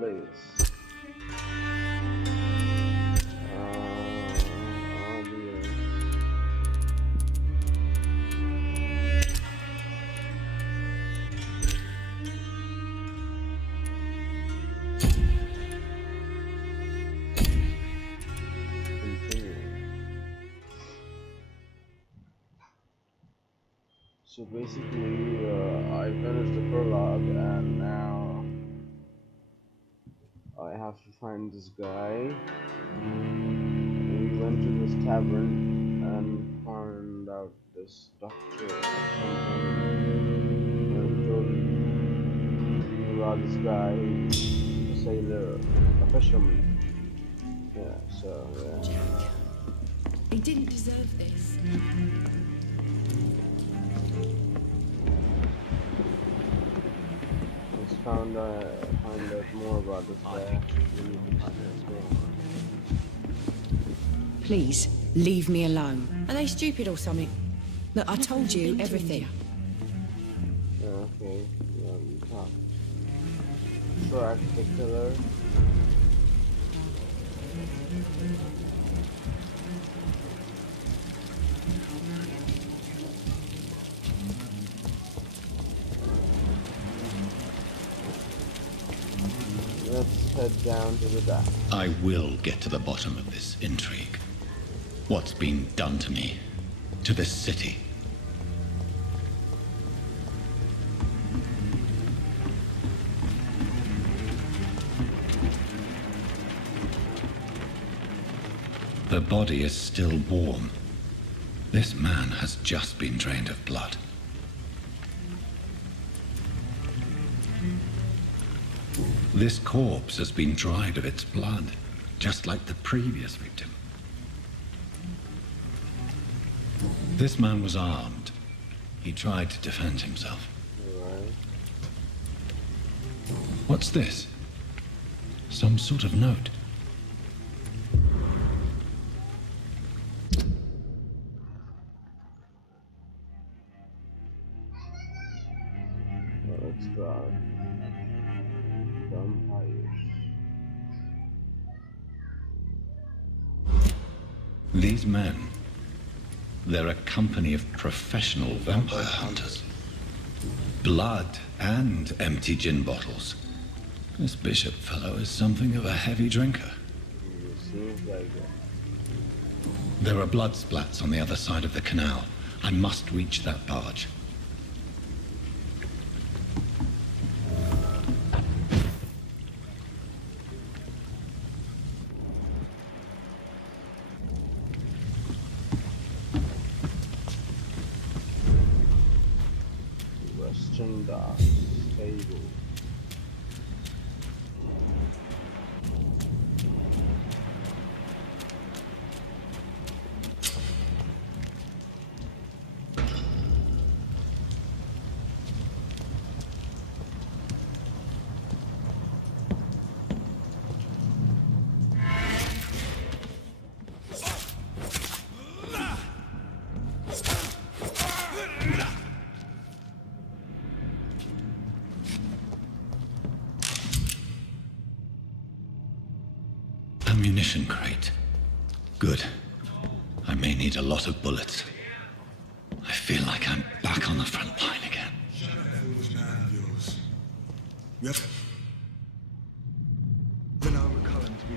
place. So basically, I finished the prologue, and now I have to find this guy. We went to this tavern and found out this doctor or something, and told me about this guy, a sailor, a fisherman. Yeah, so yeah. He didn't deserve this. Find out more about this guy. Please, leave me alone. Are they stupid or something? Look, I told you everything. Yeah, okay. Yeah, you talk. Track the killer. Let's head down to the dock. I will get to the bottom of this intrigue. What's been done to me, to this city. The body is still warm. This man has just been drained of blood. This corpse has been dried of its blood, just like the previous victim. This man was armed. He tried to defend himself. What's this? Some sort of note. Let's try. Vampyrs. These men, they're a company of professional vampire hunters. Blood and empty gin bottles. This bishop fellow is something of a heavy drinker. Seems like it. There are blood splats on the other side of the canal. I must reach that barge. Western Dock Stable. Ammunition crate. Good. I may need a lot of bullets. I feel like I'm back on the front line again. Foolish man of yours. Yep. Then I'll recall him to be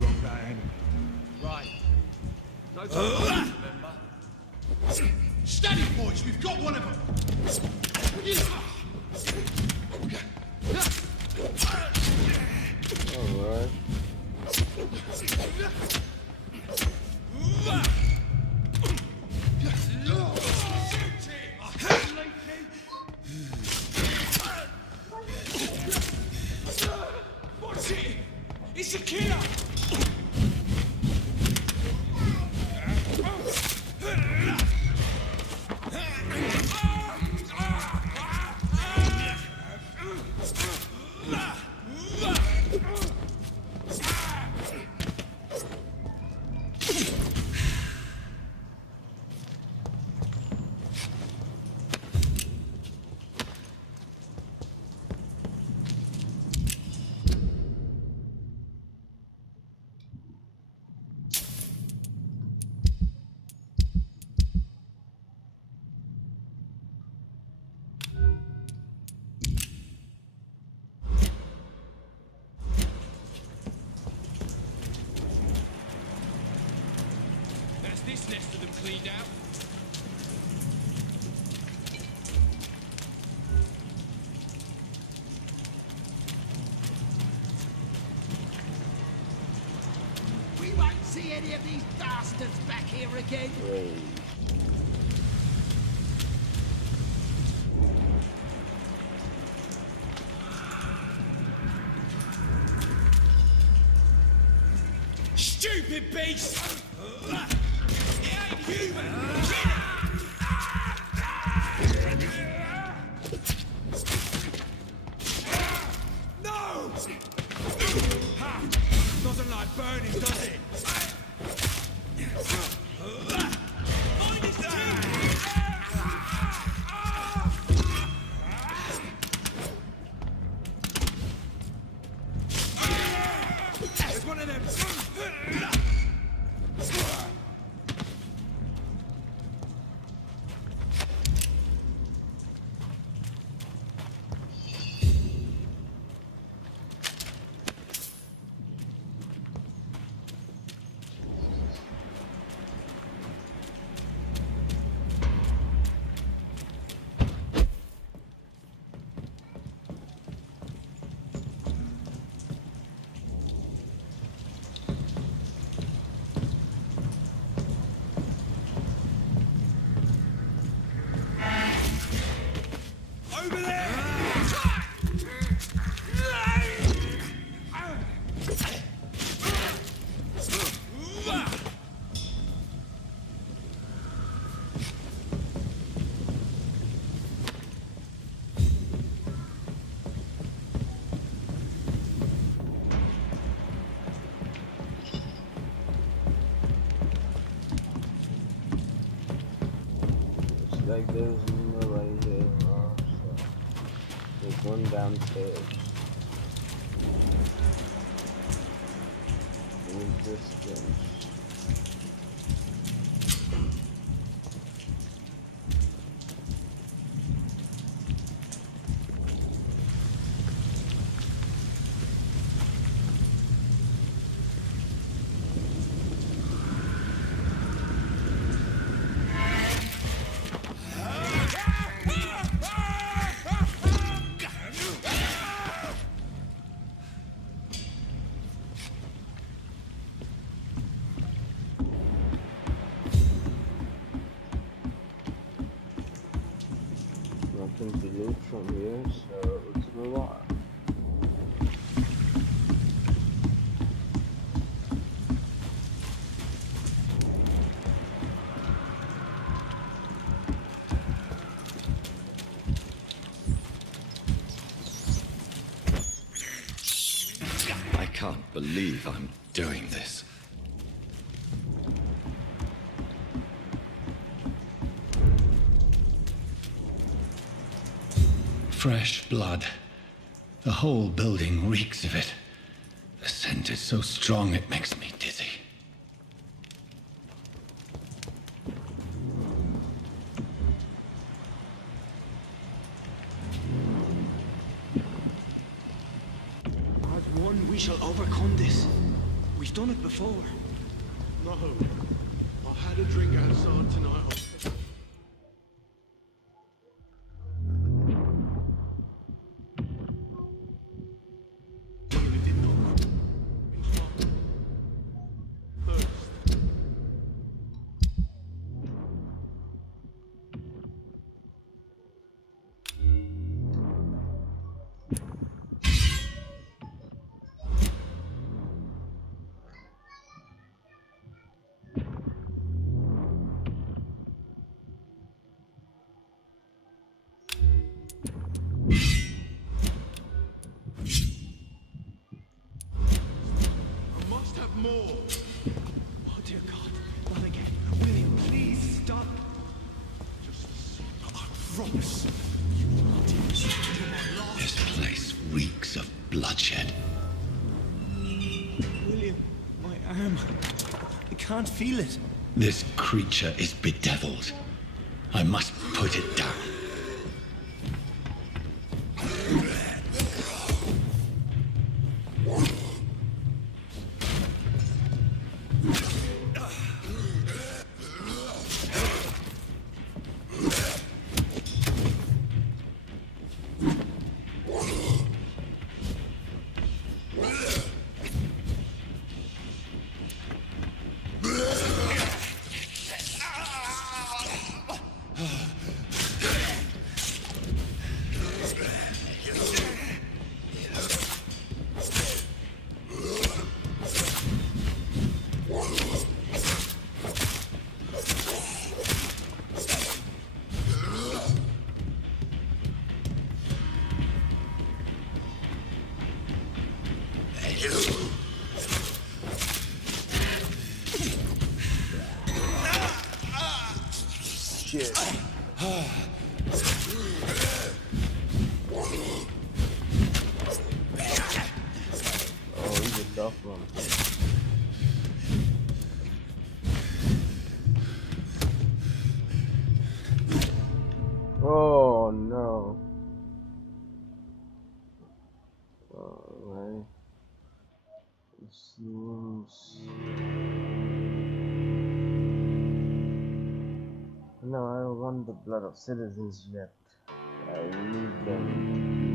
wrong guy anyway. Right. No time, remember? Steady, boys, we've got one of them. Alright. What's it? It's a killer! any of these bastards back here again? Wait. Stupid beast! It ain't human! No! Ha! Doesn't like burning, does it? Find his teeth! There's one of them! Over there! Looks like there's nobody here. So there's one downstairs. With this bench. Nothing to loot from here, so let's move on. I can't believe I'm doing this. Fresh blood. The whole building reeks of it. The scent is so strong it makes me dizzy. As one, we shall overcome this. We've done it before. No. I had a drink outside tonight. More. Oh, dear God. Not again. William, please stop. Just, I promise. You will not even see my last. This place reeks of bloodshed. William, my arm. I can't feel it. This creature is bedeviled. I must put it down. Shit. Oh, he's a tough one. Oh no. Alright. It seems. No, I don't want the blood of citizens yet. I need them to be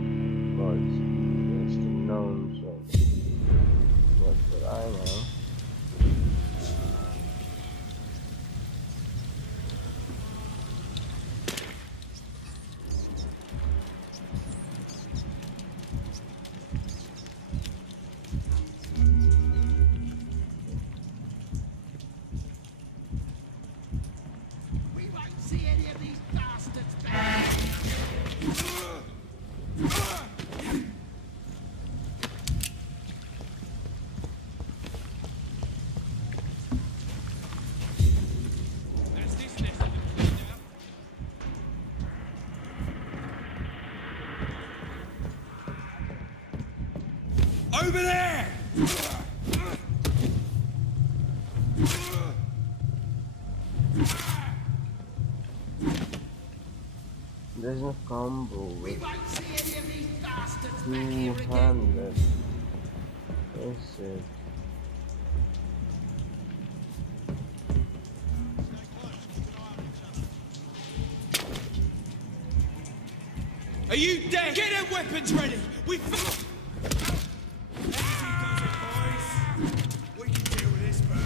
gods, wasting known, so what I know. We won't see any of these bastards back. There's this nest of them now. Over there! There's no combo We with won't see any of these bastards back here again. two-handed. That's it. Are you dead? Get their weapons ready! We We can deal with this, Bernie.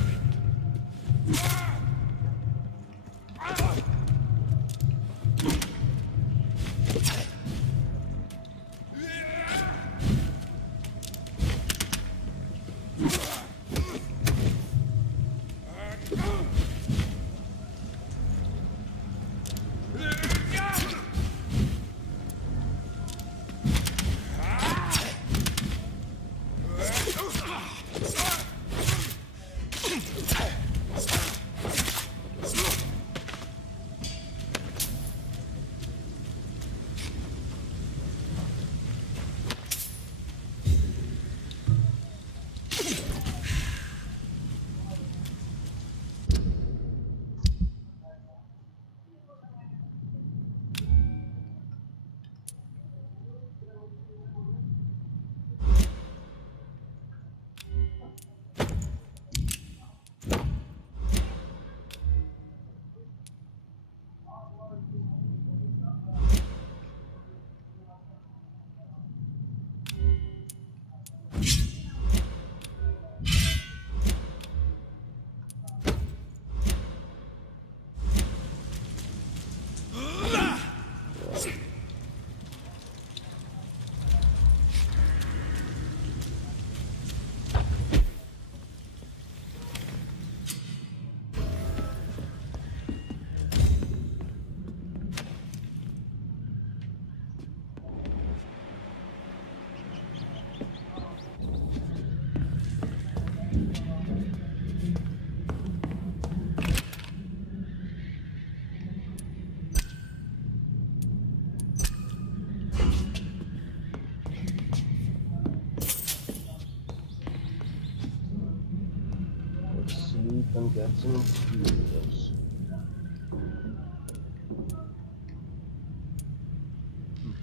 Sleep and get some heals.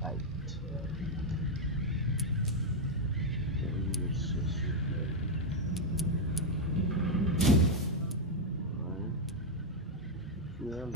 Right. Yeah.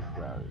library.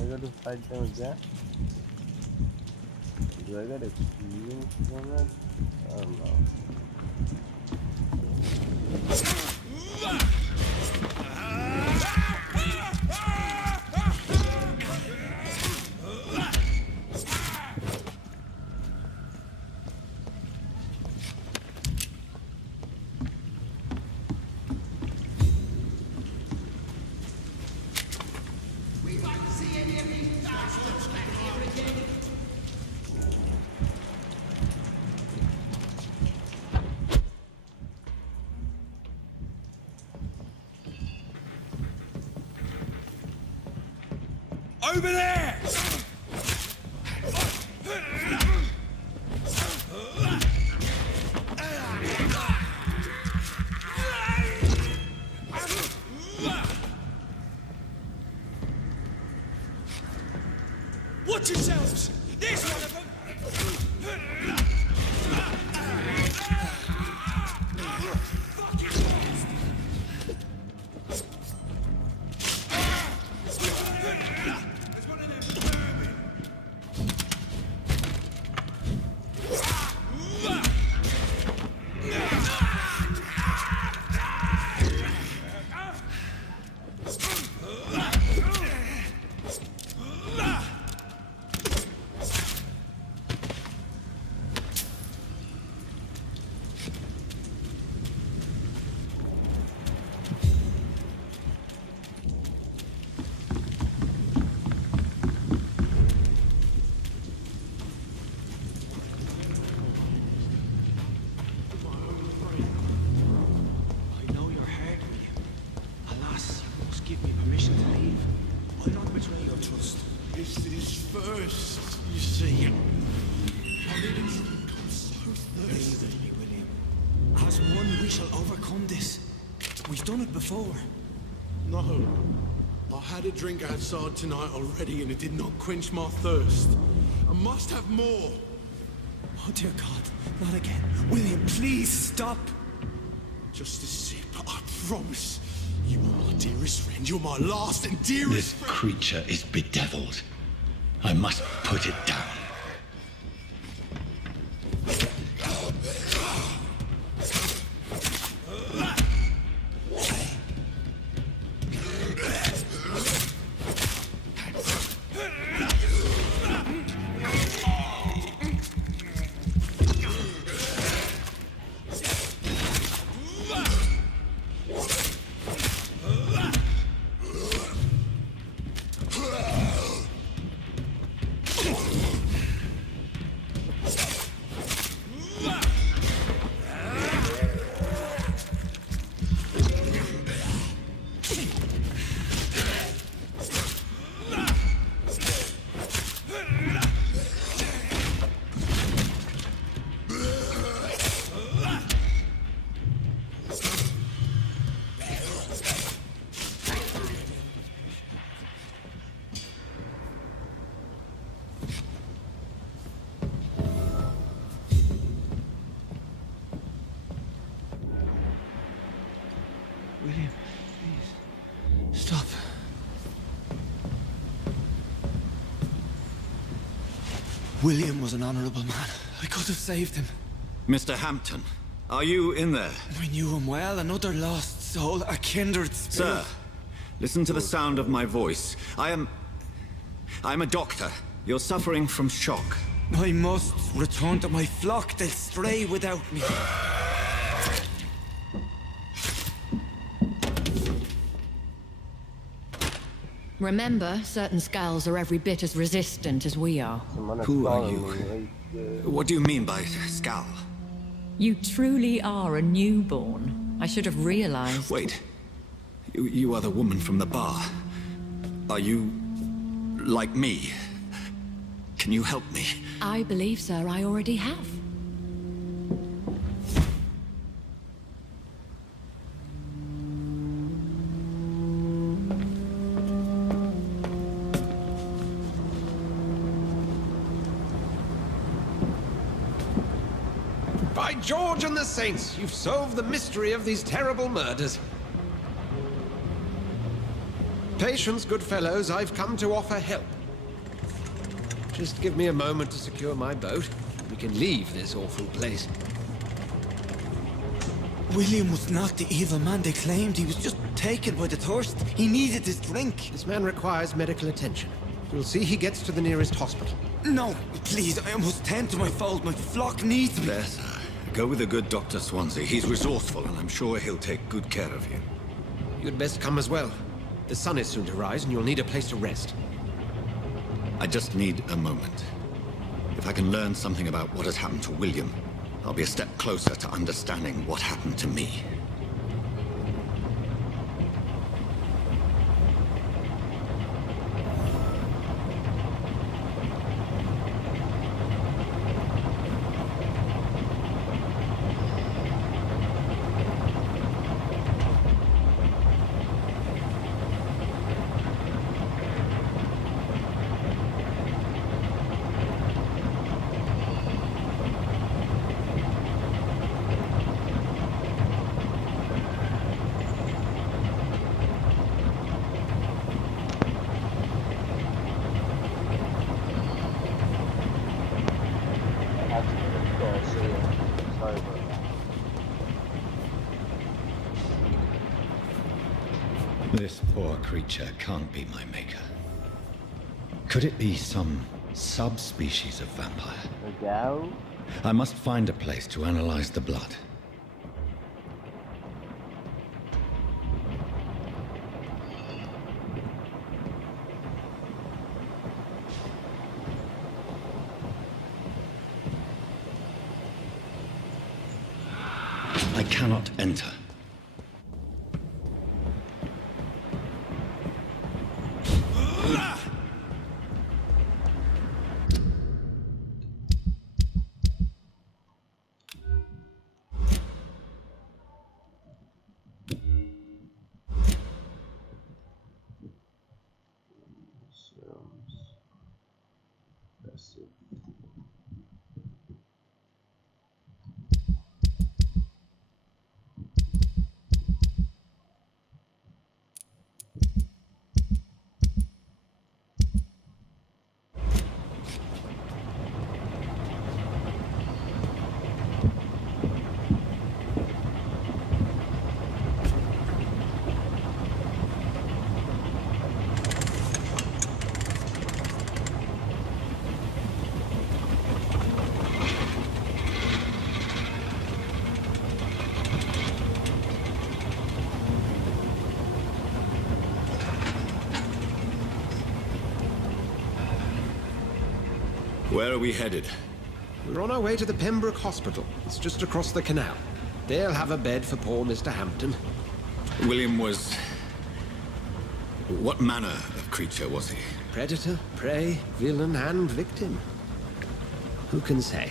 I got to fight them again. Do I get experience from it? I don't know. Over there! Watch yourselves! There's one of them! This is first, you see. I didn't come so thirsty. Believe in me, William. As one, we shall overcome this. We've done it before. No. I had a drink outside tonight already and it did not quench my thirst. I must have more. Oh, dear God. Not again. William, please stop. Just a sip, I promise. You are my dearest friend. You're my last and dearest This friend. creature is bedeviled. I must put it down. William, please. Stop. William was an honorable man. I could have saved him. Mr. Hampton, Are you in there? I knew him well, another lost soul, a kindred spirit. Sir, listen to the sound of my voice. I'm a doctor. You're suffering from shock. I must return to my flock. They'll stray without me. Remember, certain skulls are every bit as resistant as we are. Who are you? What do you mean by Skal? You truly are a newborn. I should have realized. Wait. You are the woman from the bar. Are you... like me? Can you help me? I believe, sir, I already have. By George and the Saints, you've solved the mystery of these terrible murders. Patience, good fellows, I've come to offer help. Just give me a moment to secure my boat. We can leave this awful place. William was not the evil man they claimed. He was just taken by the thirst. He needed this drink. This man requires medical attention. You'll see he gets to the nearest hospital. No, please, I must tend to my fold. My flock needs me. There, sir. Go with the good Dr. Swansea. He's resourceful, and I'm sure he'll take good care of you. You'd best come as well. The sun is soon to rise, and you'll need a place to rest. I just need a moment. If I can learn something about what has happened to William, I'll be a step closer to understanding what happened to me. This poor creature can't be my maker. Could it be some subspecies of vampire? A gal? I must find a place to analyze the blood. I cannot enter. Where are we headed? We're on our way to the Pembroke Hospital. It's just across the canal. They'll have a bed for poor Mr. Hampton. William was... what manner of creature was he? Predator, prey, villain, and victim. Who can say?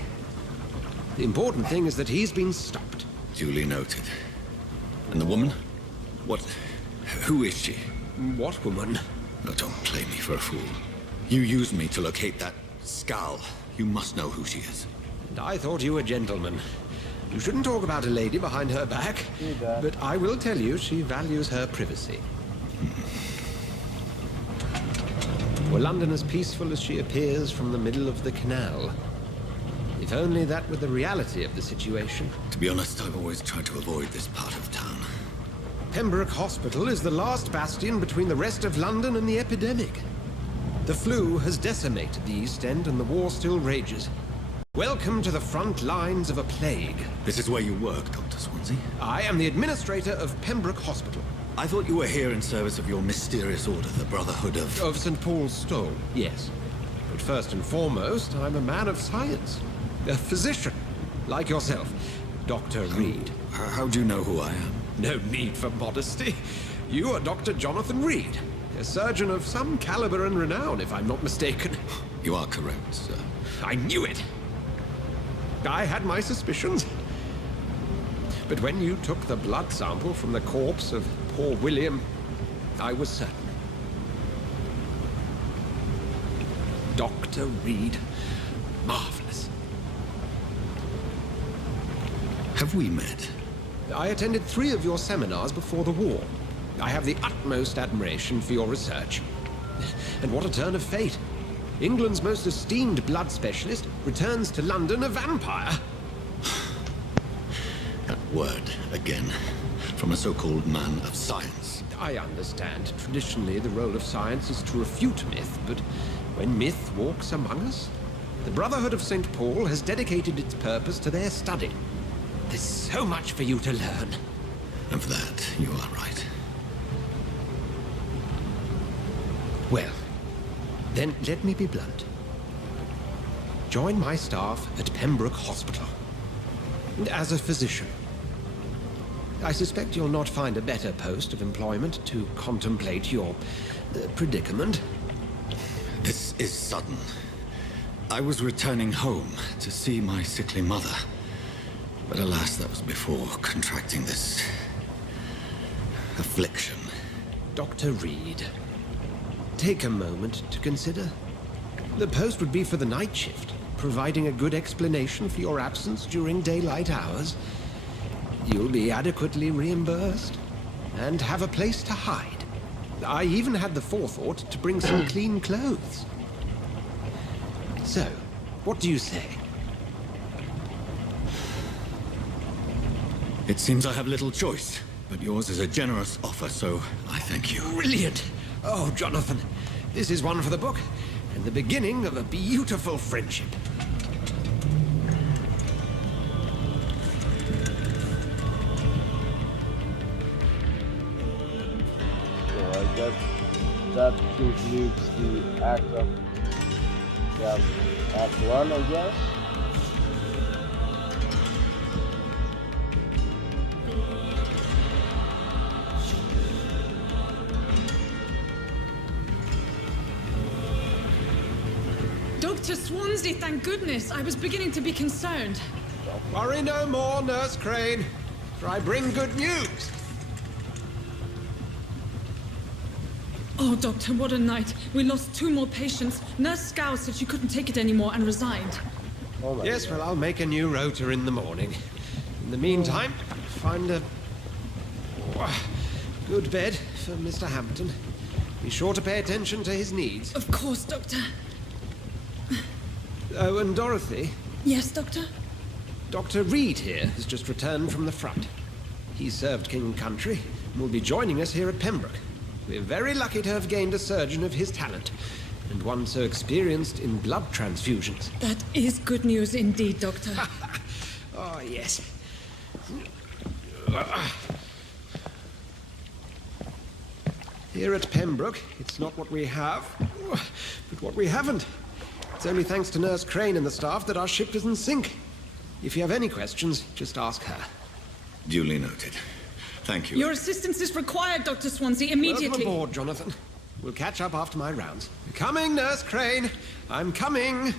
The important thing is that he's been stopped. Duly noted. And the woman? What... who is she? What woman? No, don't play me for a fool. You used me to locate that Skal. You must know who she is. And I thought you a gentleman. You shouldn't talk about a lady behind her back. But I will tell you, she values her privacy. Were London as peaceful as she appears from the middle of the canal? If If only that were the reality of the situation. To be honest, I've always tried to avoid this part of town. Pembroke Hospital is the last bastion between the rest of London and the epidemic. The flu has decimated the East End and the war still rages. Welcome to the front lines of a plague. This is where you work, Dr. Swansea? I am the administrator of Pembroke Hospital. I thought you were here in service of your mysterious order, the Brotherhood of... Of St. Paul's Stole, yes. But first and foremost, I'm a man of science. A physician, like yourself, Dr. Reed. How do you know who I am? No need for modesty. You are Dr. Jonathan Reed, a surgeon of some caliber and renown, if I'm not mistaken. You are correct, sir. I knew it! I had my suspicions. But when you took the blood sample from the corpse of poor William, I was certain. Dr. Reed. Marvelous. Have we met? I attended 3 of your seminars before the war. I have the utmost admiration for your research. And what a turn of fate. England's most esteemed blood specialist returns to London a vampire. That word, again, from a so-called man of science. I understand. Traditionally, the role of science is to refute myth, but when myth walks among us, the Brotherhood of St. Paul has dedicated its purpose to their study. There's so much for you to learn. Of that, you are right. Well, then let me be blunt. Join my staff at Pembroke Hospital. As a physician. I suspect you'll not find a better post of employment to contemplate your predicament. This is sudden. I was returning home to see my sickly mother. But alas, that was before contracting this... affliction. Dr. Reed, take a moment to consider. The post would be for the night shift, providing a good explanation for your absence during daylight hours. You'll be adequately reimbursed, and have a place to hide. I even had the forethought to bring some clean clothes. So, what do you say? It seems I have little choice, but yours is a generous offer, so I thank you. Brilliant! Oh, Jonathan, this is one for the book, and the beginning of a beautiful friendship. So I guess that concludes the act of Act 1, I guess. Dr. Swansea, thank goodness. I was beginning to be concerned. Worry no more, Nurse Crane, for I bring good news. Oh, Doctor, what a night. We lost 2 more patients. Nurse Scow said she couldn't take it anymore and resigned. Oh my Yes, well, I'll make a new rota in the morning. In the meantime, find a good bed for Mr. Hampton. Be sure to pay attention to his needs. Of course, Doctor. Oh, and Dorothy, Yes, Doctor? Dr. Reed here has just returned from the front. He served King and Country and will be joining us here at Pembroke. We're very lucky to have gained a surgeon of his talent, and one so experienced in blood transfusions. That is good news indeed, Doctor. Oh, yes. Here at Pembroke, it's not what we have, but what we haven't. It's only thanks to Nurse Crane and the staff that our ship doesn't sink. If you have any questions, just ask her. Duly noted. Thank you. Your assistance is required, Dr. Swansea, immediately. Welcome aboard, Jonathan. We'll catch up after my rounds. Coming, Nurse Crane. I'm coming.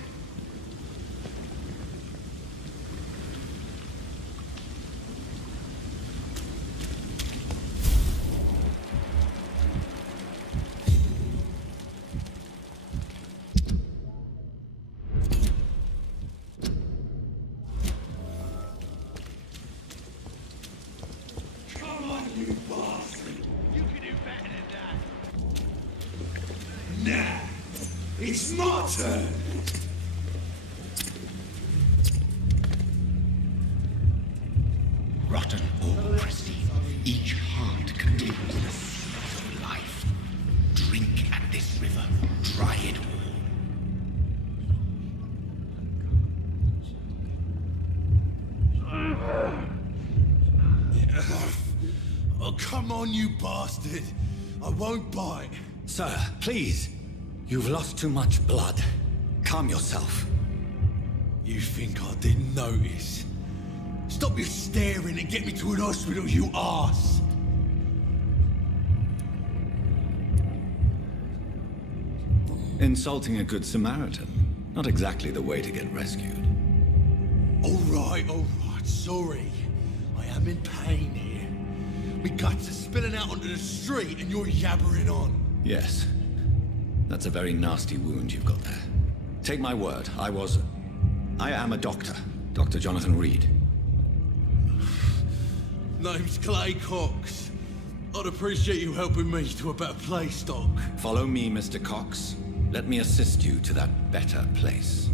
Come on, you bastard! You can do better than that. Nah, it's my turn. All pristine. Each heart contains the seed of life. Drink at this river. Try it all. Oh, come on, you bastard. I won't bite. Sir, please. You've lost too much blood. Calm yourself. You think I didn't notice? Stop your staring and get me to an hospital, you arse! Insulting a good Samaritan. Not exactly the way to get rescued. All right, sorry. I am in pain here. Me guts are spilling out onto the street and you're yabbering on. Yes. That's a very nasty wound you've got there. Take my word, I am a doctor. Dr. Jonathan Reed. Name's Clay Cox. I'd appreciate you helping me to a better place, Doc. Follow me, Mr. Cox. Let me assist you to that better place.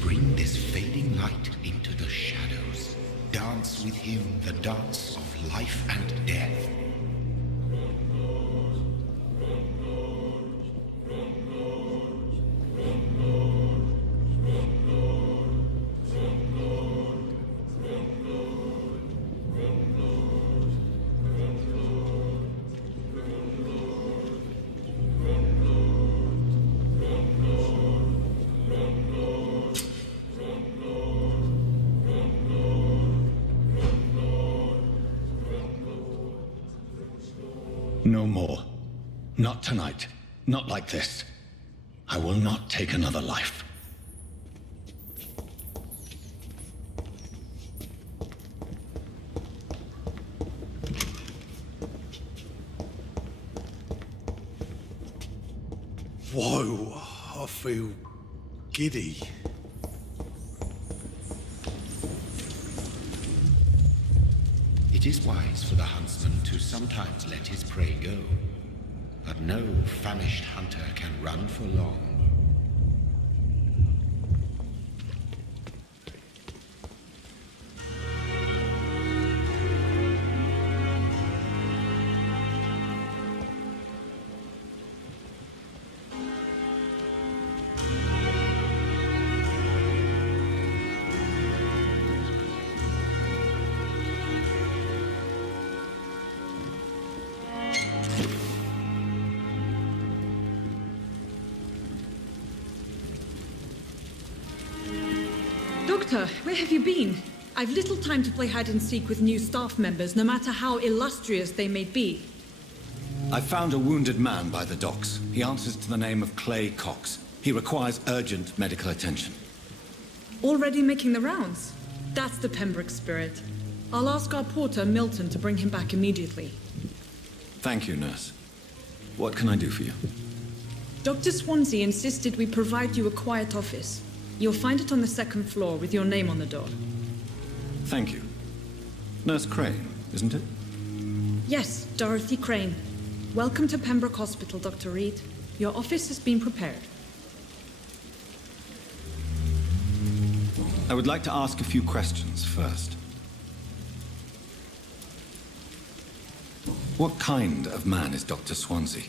Bring this fading light into the shadows. Dance with him the dance of life and death. No more. Not tonight. Not like this. I will not take another life. Whoa, I feel giddy. It is wise for the huntsman to sometimes let his prey go. But no famished hunter can run for long. Doctor, where have you been? I've little time to play hide and seek with new staff members, no matter how illustrious they may be. I found a wounded man by the docks. He answers to the name of Clay Cox. He requires urgent medical attention. Already making the rounds? That's the Pembroke spirit. I'll ask our porter, Milton, to bring him back immediately. Thank you, nurse. What can I do for you? Dr. Swansea insisted we provide you a quiet office. You'll find it on the second floor with your name on the door. Thank you. Nurse Crane, isn't it? Yes, Dorothy Crane. Welcome to Pembroke Hospital, Dr. Reed. Your office has been prepared. I would like to ask a few questions first. What kind of man is Dr. Swansea?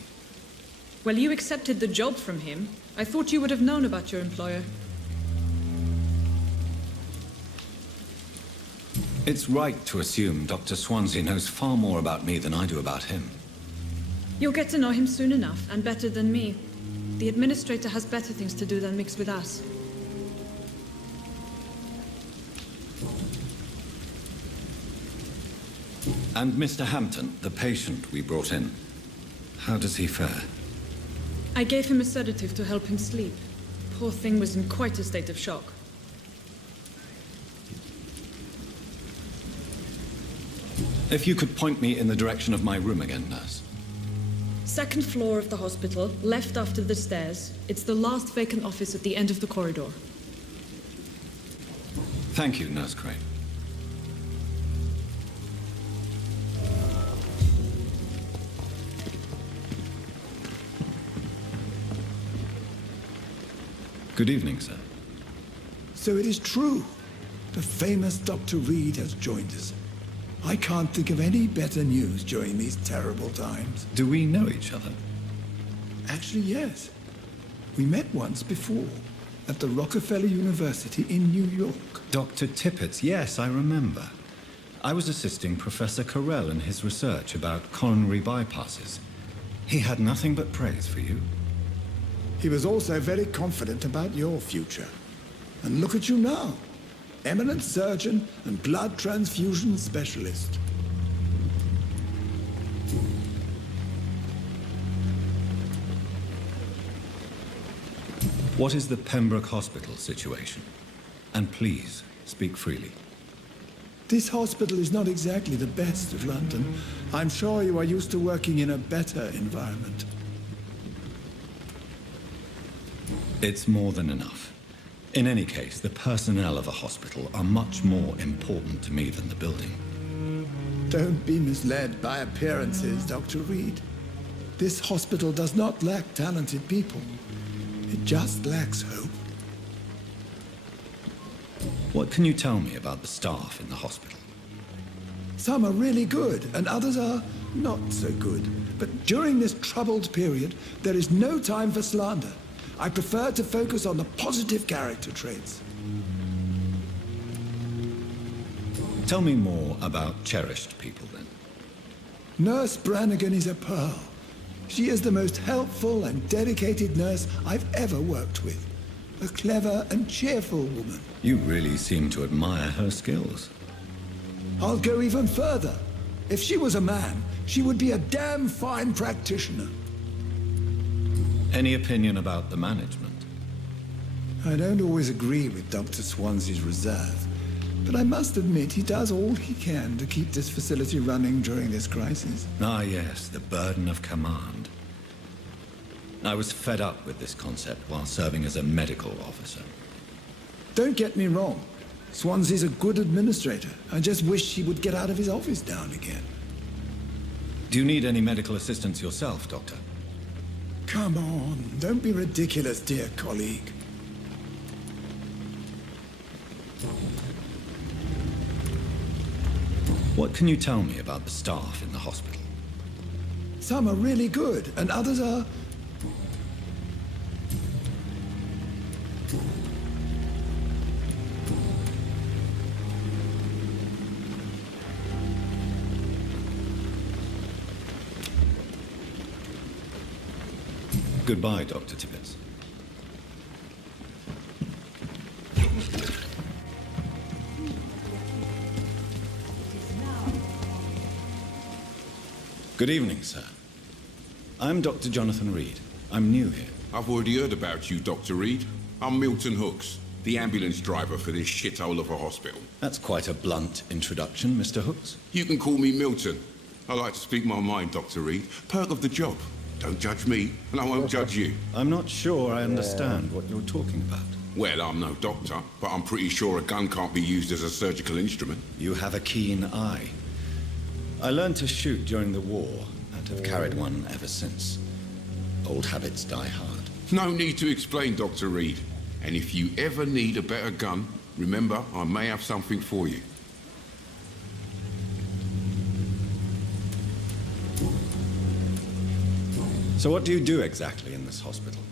Well, you accepted the job from him. I thought you would have known about your employer. It's right to assume Dr. Swansea knows far more about me than I do about him. You'll get to know him soon enough, and better than me. The administrator has better things to do than mix with us. And Mr. Hampton, the patient we brought in, how does he fare? I gave him a sedative to help him sleep. Poor thing was in quite a state of shock. If you could point me in the direction of my room again, nurse. Second floor of the hospital, left after the stairs. It's the last vacant office at the end of the corridor. Thank you, Nurse Crane. Good evening, sir. So it is true. The famous Dr. Reed has joined us. I can't think of any better news during these terrible times. Do we know each other? Actually, yes. We met once before, at the Rockefeller University in New York. Dr. Tippett, yes, I remember. I was assisting Professor Carell in his research about coronary bypasses. He had nothing but praise for you. He was also very confident about your future. And look at you now. Eminent surgeon and blood transfusion specialist. What is the Pembroke Hospital situation? And please, speak freely. This hospital is not exactly the best of London. I'm sure you are used to working in a better environment. It's more than enough. In any case, the personnel of a hospital are much more important to me than the building. Don't be misled by appearances, Dr. Reed. This hospital does not lack talented people. It just lacks hope. What can you tell me about the staff in the hospital? Some are really good, and others are not so good. But during this troubled period, there is no time for slander. I prefer to focus on the positive character traits. Tell me more about cherished people, then. Nurse Brannigan is a pearl. She is the most helpful and dedicated nurse I've ever worked with. A clever and cheerful woman. You really seem to admire her skills. I'll go even further. If she was a man, she would be a damn fine practitioner. Any opinion about the management? I don't always agree with Dr. Swansea's reserve, but I must admit he does all he can to keep this facility running during this crisis. Ah, yes, the burden of command. I was fed up with this concept while serving as a medical officer. Don't get me wrong. Swansea's a good administrator. I just wish he would get out of his office now and again. Do you need any medical assistance yourself, Doctor? Come on, don't be ridiculous, dear colleague. What can you tell me about the staff in the hospital? Some are really good, and others are... Goodbye, Dr. Tippett. Good evening, sir. I'm Dr. Jonathan Reed. I'm new here. I've already heard about you, Dr. Reed. I'm Milton Hooks, the ambulance driver for this shithole of a hospital. That's quite a blunt introduction, Mr. Hooks. You can call me Milton. I like to speak my mind, Dr. Reed. Perk of the job. Don't judge me, and I won't judge you. I'm not sure I understand what you're talking about. Well, I'm no doctor, but I'm pretty sure a gun can't be used as a surgical instrument. You have a keen eye. I learned to shoot during the war, and have carried one ever since. Old habits die hard. No need to explain, Dr. Reed. And if you ever need a better gun, remember, I may have something for you. So what do you do exactly in this hospital?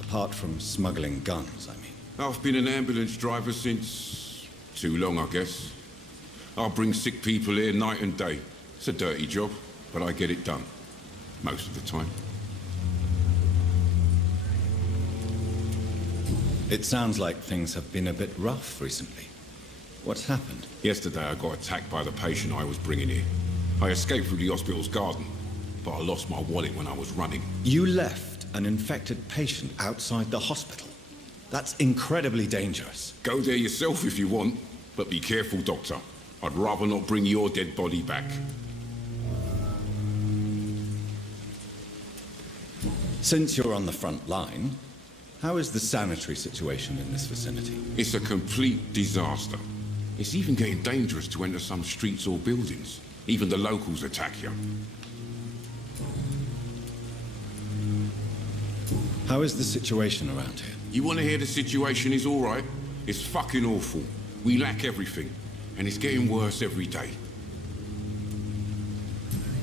Apart from smuggling guns, I mean. I've been an ambulance driver since... too long, I guess. I bring sick people here night and day. It's a dirty job, but I get it done. Most of the time. It sounds like things have been a bit rough recently. What's happened? Yesterday I got attacked by the patient I was bringing here. I escaped through the hospital's garden, but I lost my wallet when I was running. You left an infected patient outside the hospital? That's incredibly dangerous. Go there yourself if you want, but be careful, Doctor. I'd rather not bring your dead body back. Since you're on the front line, how is the sanitary situation in this vicinity? It's a complete disaster. It's even getting dangerous to enter some streets or buildings. Even the locals attack you. How is the situation around here? You want to hear the situation is all right? It's fucking awful. We lack everything, and it's getting worse every day.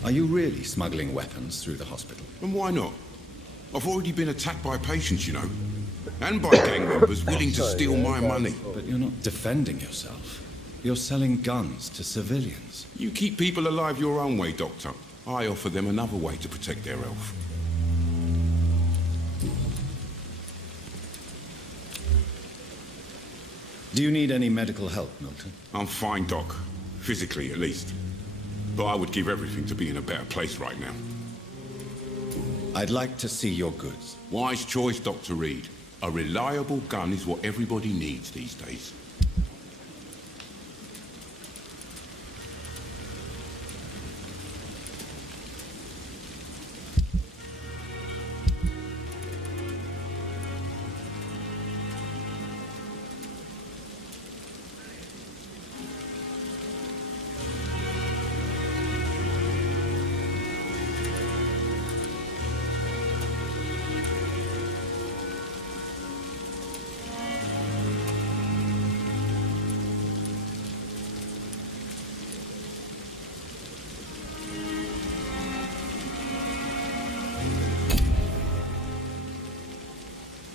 Are you really smuggling weapons through the hospital? And why not? I've already been attacked by patients, you know. And by gang members willing to steal my money. But you're not defending yourself. You're selling guns to civilians. You keep people alive your own way, Doctor. I offer them another way to protect their health. Do you need any medical help, Milton? I'm fine, Doc. Physically, at least. But I would give everything to be in a better place right now. I'd like to see your goods. Wise choice, Dr. Reed. A reliable gun is what everybody needs these days.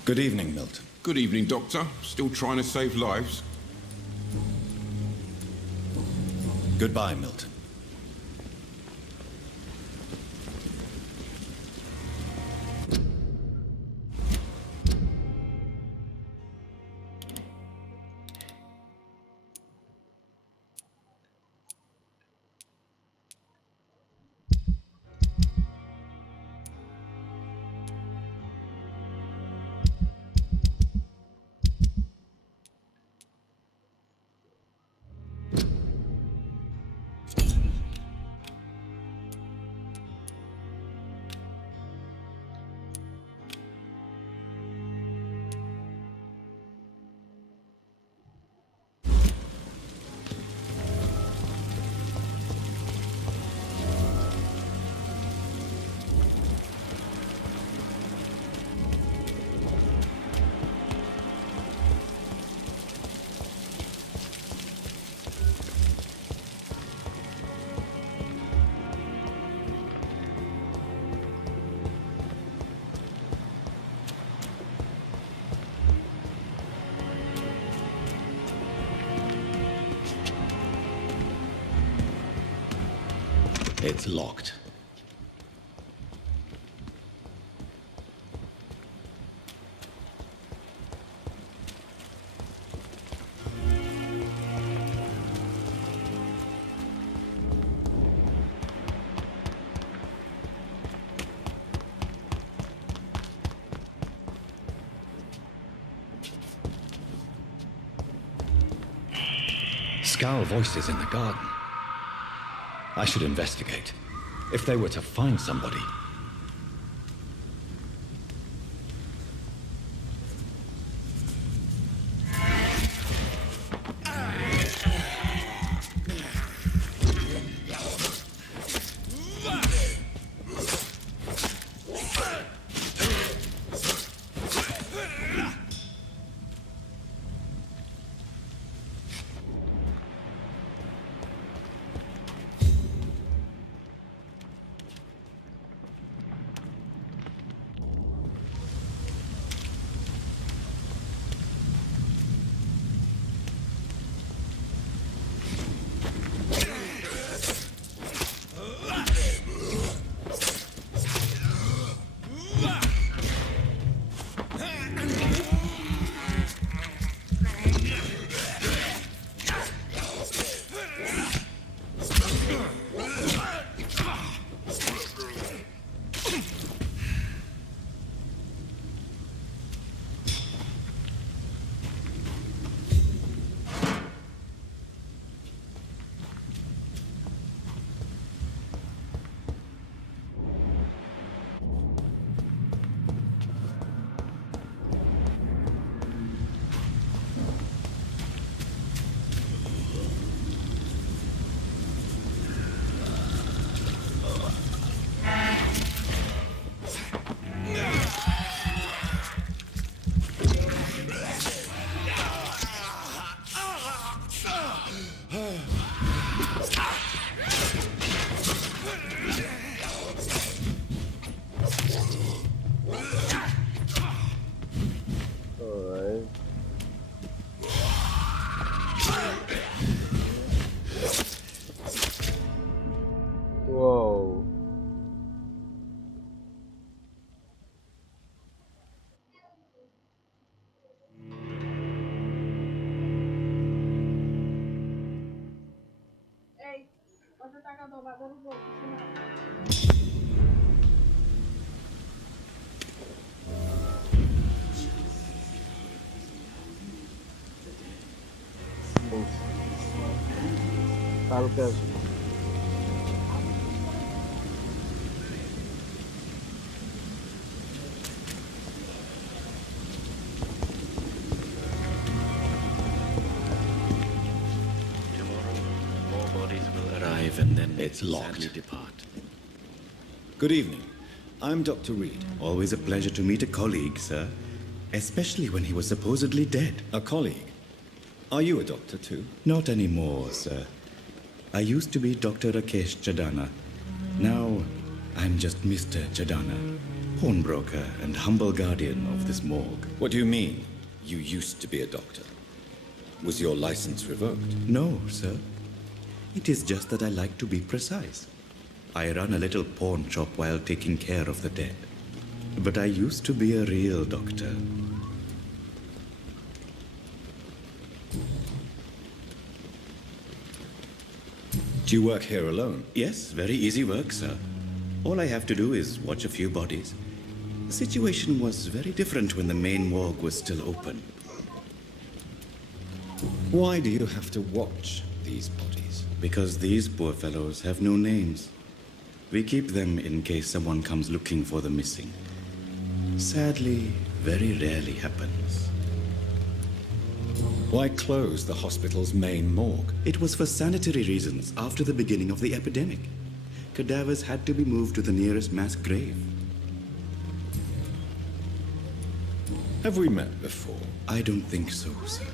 Good evening, Milton. Good evening, Doctor. Still trying to save lives? Goodbye, Milton. It's locked. Scowl voices in the garden. I should investigate. If they were to find somebody. কালকে আসবো। More bodies will arrive and then It's locked. sadly depart. Good evening. I'm Dr. Reed. Always a pleasure to meet a colleague, sir. Especially when he was supposedly dead. A colleague. Are you a doctor too? Not anymore, sir. I used to be Dr. Rakesh Chadana. Now, I'm just Mr. Chadana, pawnbroker and humble guardian of this morgue. What do you mean, you used to be a doctor? Was your license revoked? No, sir. It is just that I like to be precise. I run a little pawn shop while taking care of the dead. But I used to be a real doctor. Do you work here alone? Yes, very easy work, sir. All I have to do is watch a few bodies. The situation was very different when the main morgue was still open. Why do you have to watch these bodies? Because these poor fellows have no names. We keep them in case someone comes looking for the missing. Sadly, very rarely happens. Why close the hospital's main morgue? It was for sanitary reasons after the beginning of the epidemic. Cadavers had to be moved to the nearest mass grave. Have we met before? I don't think so, sir.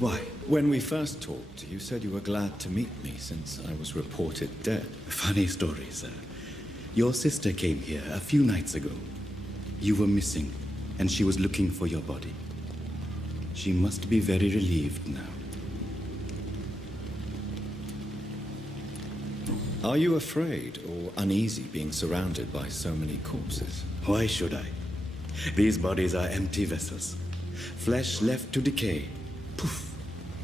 Why? When we first talked, you said you were glad to meet me since I was reported dead. Funny story, sir. Your sister came here a few nights ago. You were missing, and she was looking for your body. She must be very relieved now. Are you afraid or uneasy being surrounded by so many corpses? Why should I? These bodies are empty vessels. Flesh left to decay. Poof.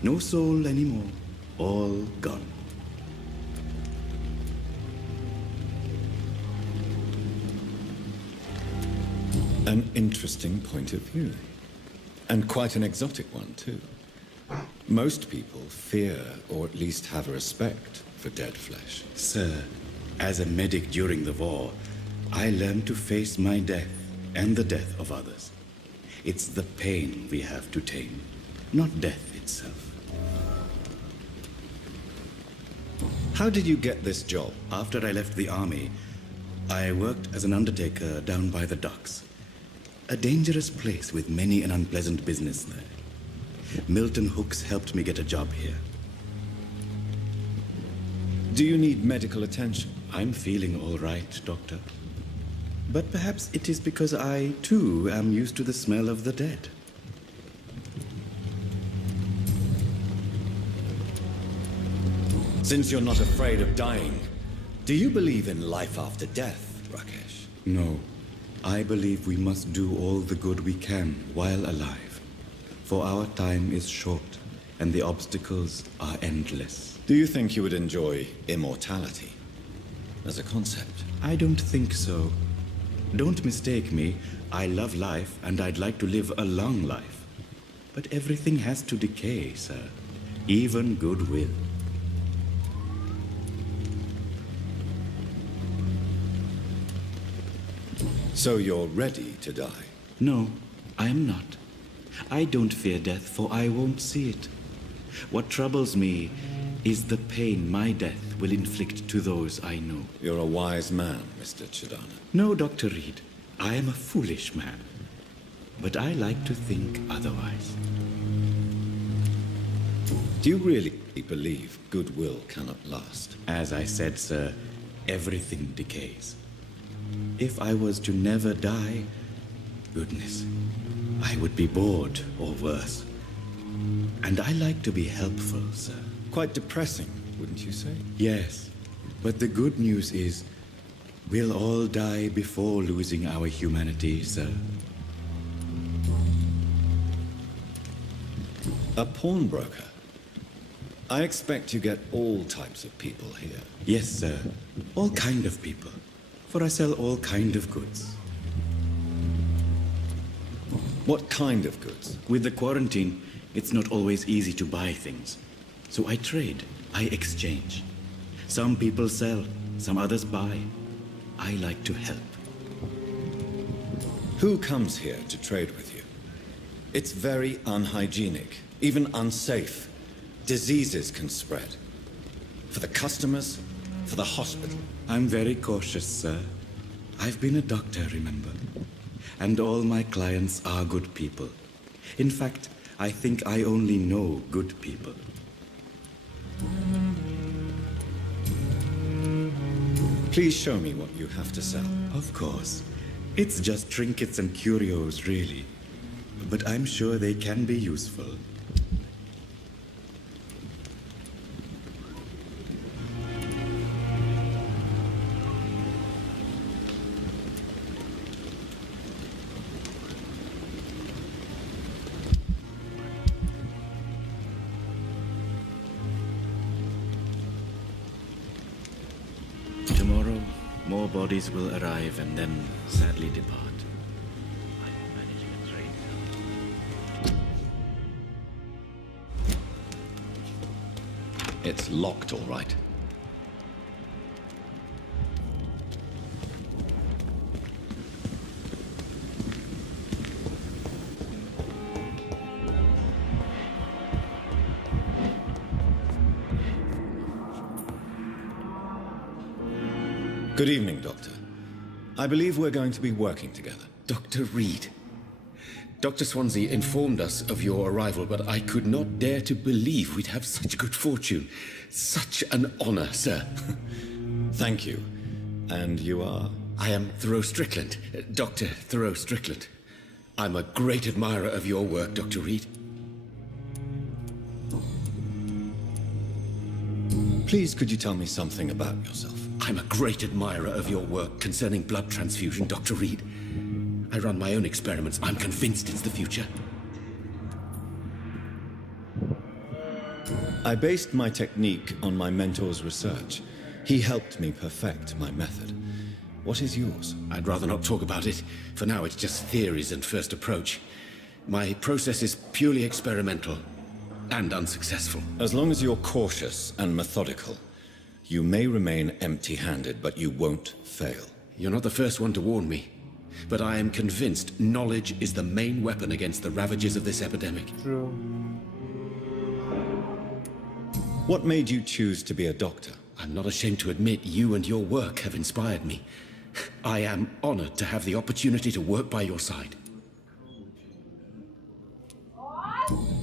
No soul anymore. All gone. An interesting point of view. And quite an exotic one, too. Most people fear, or at least have a respect, for dead flesh. Sir, as a medic during the war, I learned to face my death and the death of others. It's the pain we have to tame, not death itself. How did you get this job? After I left the army, I worked as an undertaker down by the docks. A dangerous place with many an unpleasant business there. Milton Hooks helped me get a job here. Do you need medical attention? I'm feeling all right, Doctor. But perhaps it is because I, too, am used to the smell of the dead. Since you're not afraid of dying, do you believe in life after death, Rakesh? No. I believe we must do all the good we can while alive. For our time is short, and the obstacles are endless. Do you think you would enjoy immortality as a concept? I don't think so. Don't mistake me. I love life, and I'd like to live a long life. But everything has to decay, sir. Even goodwill. So you're ready to die? No, I am not. I don't fear death, for I won't see it. What troubles me is the pain my death will inflict to those I know. You're a wise man, Mr. Chadana. No, Dr. Reed. I am a foolish man. But I like to think otherwise. Do you really believe goodwill cannot last? As I said, sir, everything decays. If I was to never die, goodness, I would be bored or worse. And I like to be helpful, sir. Quite depressing, wouldn't you say? Yes, but the good news is we'll all die before losing our humanity, sir. A pawnbroker? I expect you get all types of people here. Yes, sir. All kind of people. For I sell all kind of goods. What kind of goods? With the quarantine, it's not always easy to buy things. So I trade. I exchange. Some people sell, some others buy. I like to help. Who comes here to trade with you? It's very unhygienic, even unsafe. Diseases can spread. For the customers, for the hospital. I'm very cautious, sir. I've been a doctor, remember? And all my clients are good people. In fact, I think I only know good people. Please show me what you have to sell. Of course. It's just trinkets and curios, really. But I'm sure they can be useful. Tomorrow, more bodies will arrive and then sadly depart. It's locked, all right. Good evening, Doctor. I believe we're going to be working together. Dr. Reed. Dr. Swansea informed us of your arrival, but I could not dare to believe we'd have such good fortune. Such an honor, sir. Thank you. And you are? I am Thoreau Strickland, Dr. Thoreau Strickland. I'm a great admirer of your work, Dr. Reed. Please, could you tell me something about yourself? I'm a great admirer of your work concerning blood transfusion, Dr. Reed. I run my own experiments. I'm convinced it's the future. I based my technique on my mentor's research. He helped me perfect my method. What is yours? I'd rather not talk about it. For now, it's just theories and first approach. My process is purely experimental and unsuccessful. As long as you're cautious and methodical, you may remain empty-handed, but you won't fail. You're not the first one to warn me, but I am convinced knowledge is the main weapon against the ravages of this epidemic. True. What made you choose to be a doctor? I'm not ashamed to admit you and your work have inspired me. I am honored to have the opportunity to work by your side.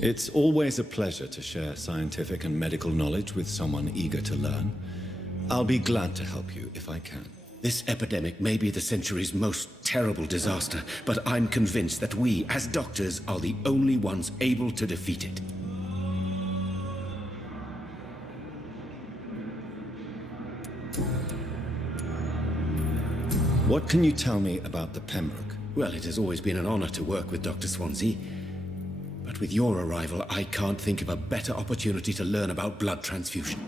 It's always a pleasure to share scientific and medical knowledge with someone eager to learn. I'll be glad to help you if I can. This epidemic may be the century's most terrible disaster, but I'm convinced that we, as doctors, are the only ones able to defeat it. What can you tell me about the Pembroke? Well, it has always been an honor to work with Dr. Swansea. But with your arrival, I can't think of a better opportunity to learn about blood transfusion.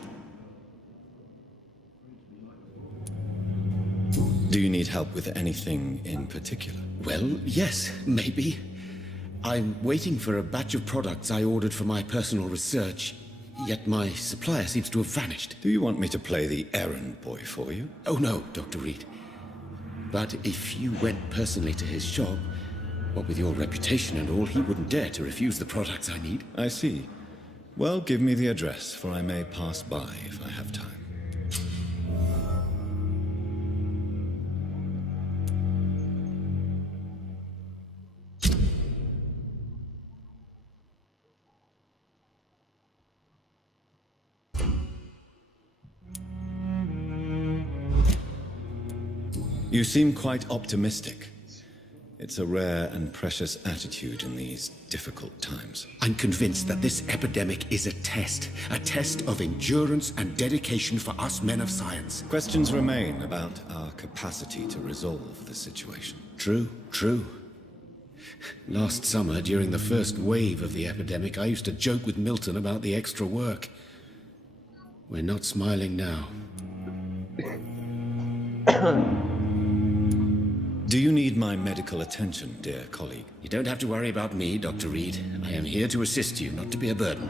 Do you need help with anything in particular? Well, yes, maybe. I'm waiting for a batch of products I ordered for my personal research, yet my supplier seems to have vanished. Do you want me to play the errand boy for you? Oh no, Dr. Reed. But if you went personally to his shop, what with your reputation and all, he wouldn't dare to refuse the products I need. I see. Well, give me the address, for I may pass by if I have time. You seem quite optimistic. It's a rare and precious attitude in these difficult times. I'm convinced that this epidemic is a test of endurance and dedication for us men of science. Questions remain about our capacity to resolve the situation. True, true. Last summer, during the first wave of the epidemic, I used to joke with Milton about the extra work. We're not smiling now. Do you need my medical attention, dear colleague? You don't have to worry about me, Dr. Reed. I am here to assist you, not to be a burden.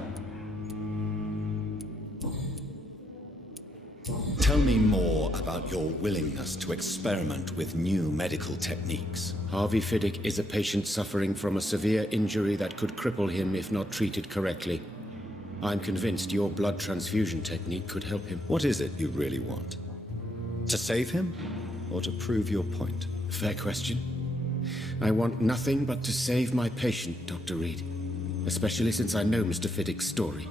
Tell me more about your willingness to experiment with new medical techniques. Harvey Fiddick is a patient suffering from a severe injury that could cripple him if not treated correctly. I'm convinced your blood transfusion technique could help him. What is it you really want? To save him, or to prove your point? Fair question. I want nothing but to save my patient, Dr. Reed. Especially since I know Mr. Fiddick's story.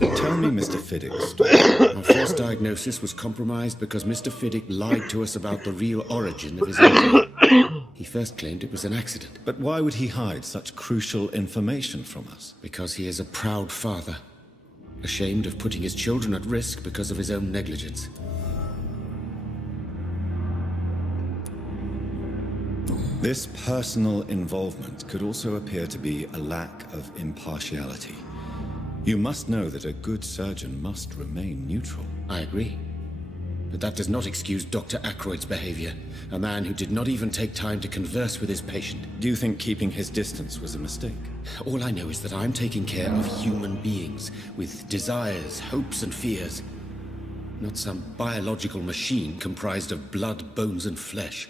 Tell me Mr. Fiddick's story. Our first diagnosis was compromised because Mr. Fiddick lied to us about the real origin of his injury. He first claimed it was an accident. But why would he hide such crucial information from us? Because he is a proud father. Ashamed of putting his children at risk because of his own negligence. This personal involvement could also appear to be a lack of impartiality. You must know that a good surgeon must remain neutral. I agree. But that does not excuse Dr. Ackroyd's behavior. A man who did not even take time to converse with his patient. Do you think keeping his distance was a mistake? All I know is that I'm taking care of human beings with desires, hopes, and fears. Not some biological machine comprised of blood, bones, and flesh.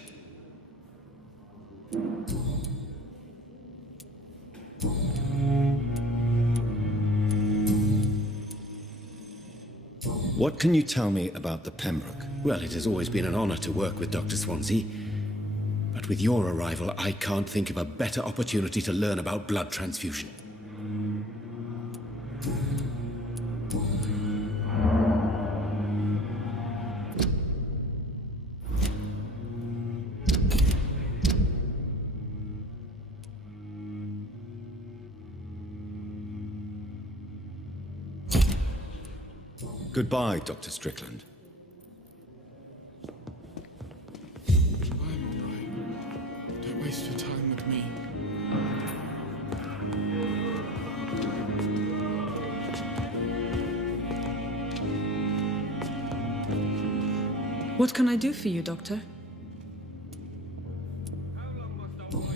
What can you tell me about the Pembroke? Well, it has always been an honor to work with Dr. Swansea. But with your arrival, I can't think of a better opportunity to learn about blood transfusion. Goodbye, Dr. Strickland. I'm alright. Don't waste your time with me. What can I do for you, Doctor?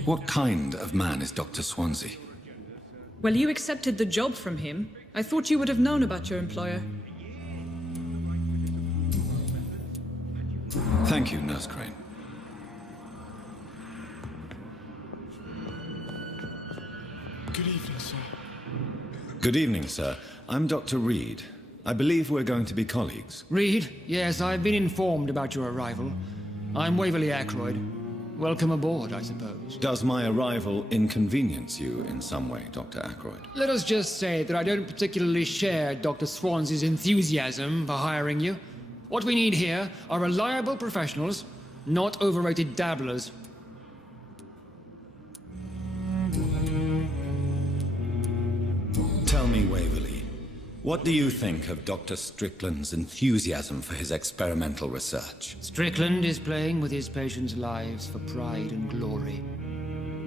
What kind of man is Dr. Swansea? Well, you accepted the job from him. I thought you would have known about your employer. Thank you, Nurse Crane. Good evening, sir. Good evening, sir. I'm Dr. Reed. I believe we're going to be colleagues. Reed? Yes, I've been informed about your arrival. I'm Waverly Ackroyd. Welcome aboard, I suppose. Does my arrival inconvenience you in some way, Dr. Ackroyd? Let us just say that I don't particularly share Dr. Swansea's enthusiasm for hiring you. What we need here are reliable professionals, not overrated dabblers. Tell me, Waverly, what do you think of Dr. Strickland's enthusiasm for his experimental research? Strickland is playing with his patients' lives for pride and glory.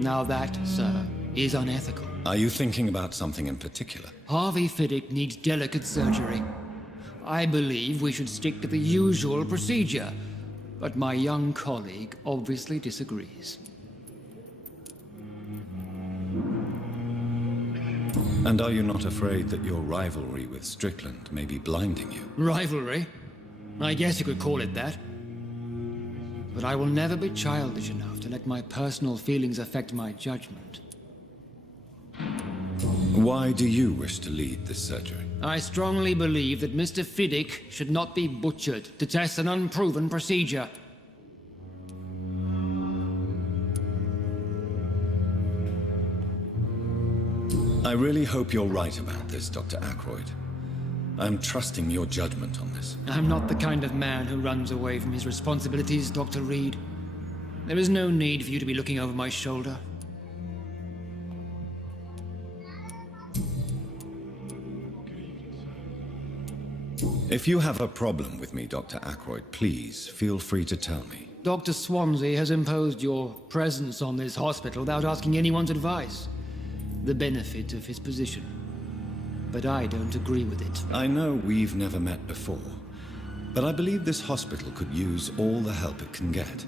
Now that, sir, is unethical. Are you thinking about something in particular? Harvey Fiddick needs delicate surgery. I believe we should stick to the usual procedure, but my young colleague obviously disagrees. And are you not afraid that your rivalry with Strickland may be blinding you? Rivalry? I guess you could call it that. But I will never be childish enough to let my personal feelings affect my judgment. Why do you wish to lead this surgery? I strongly believe that Mr. Fiddick should not be butchered to test an unproven procedure. I really hope you're right about this, Dr. Ackroyd. I'm trusting your judgment on this. I'm not the kind of man who runs away from his responsibilities, Dr. Reed. There is no need for you to be looking over my shoulder. If you have a problem with me, Dr. Ackroyd, please feel free to tell me. Dr. Swansea has imposed your presence on this hospital without asking anyone's advice. The benefit of his position. but I don't agree with it. I know we've never met before, but I believe this hospital could use all the help it can get.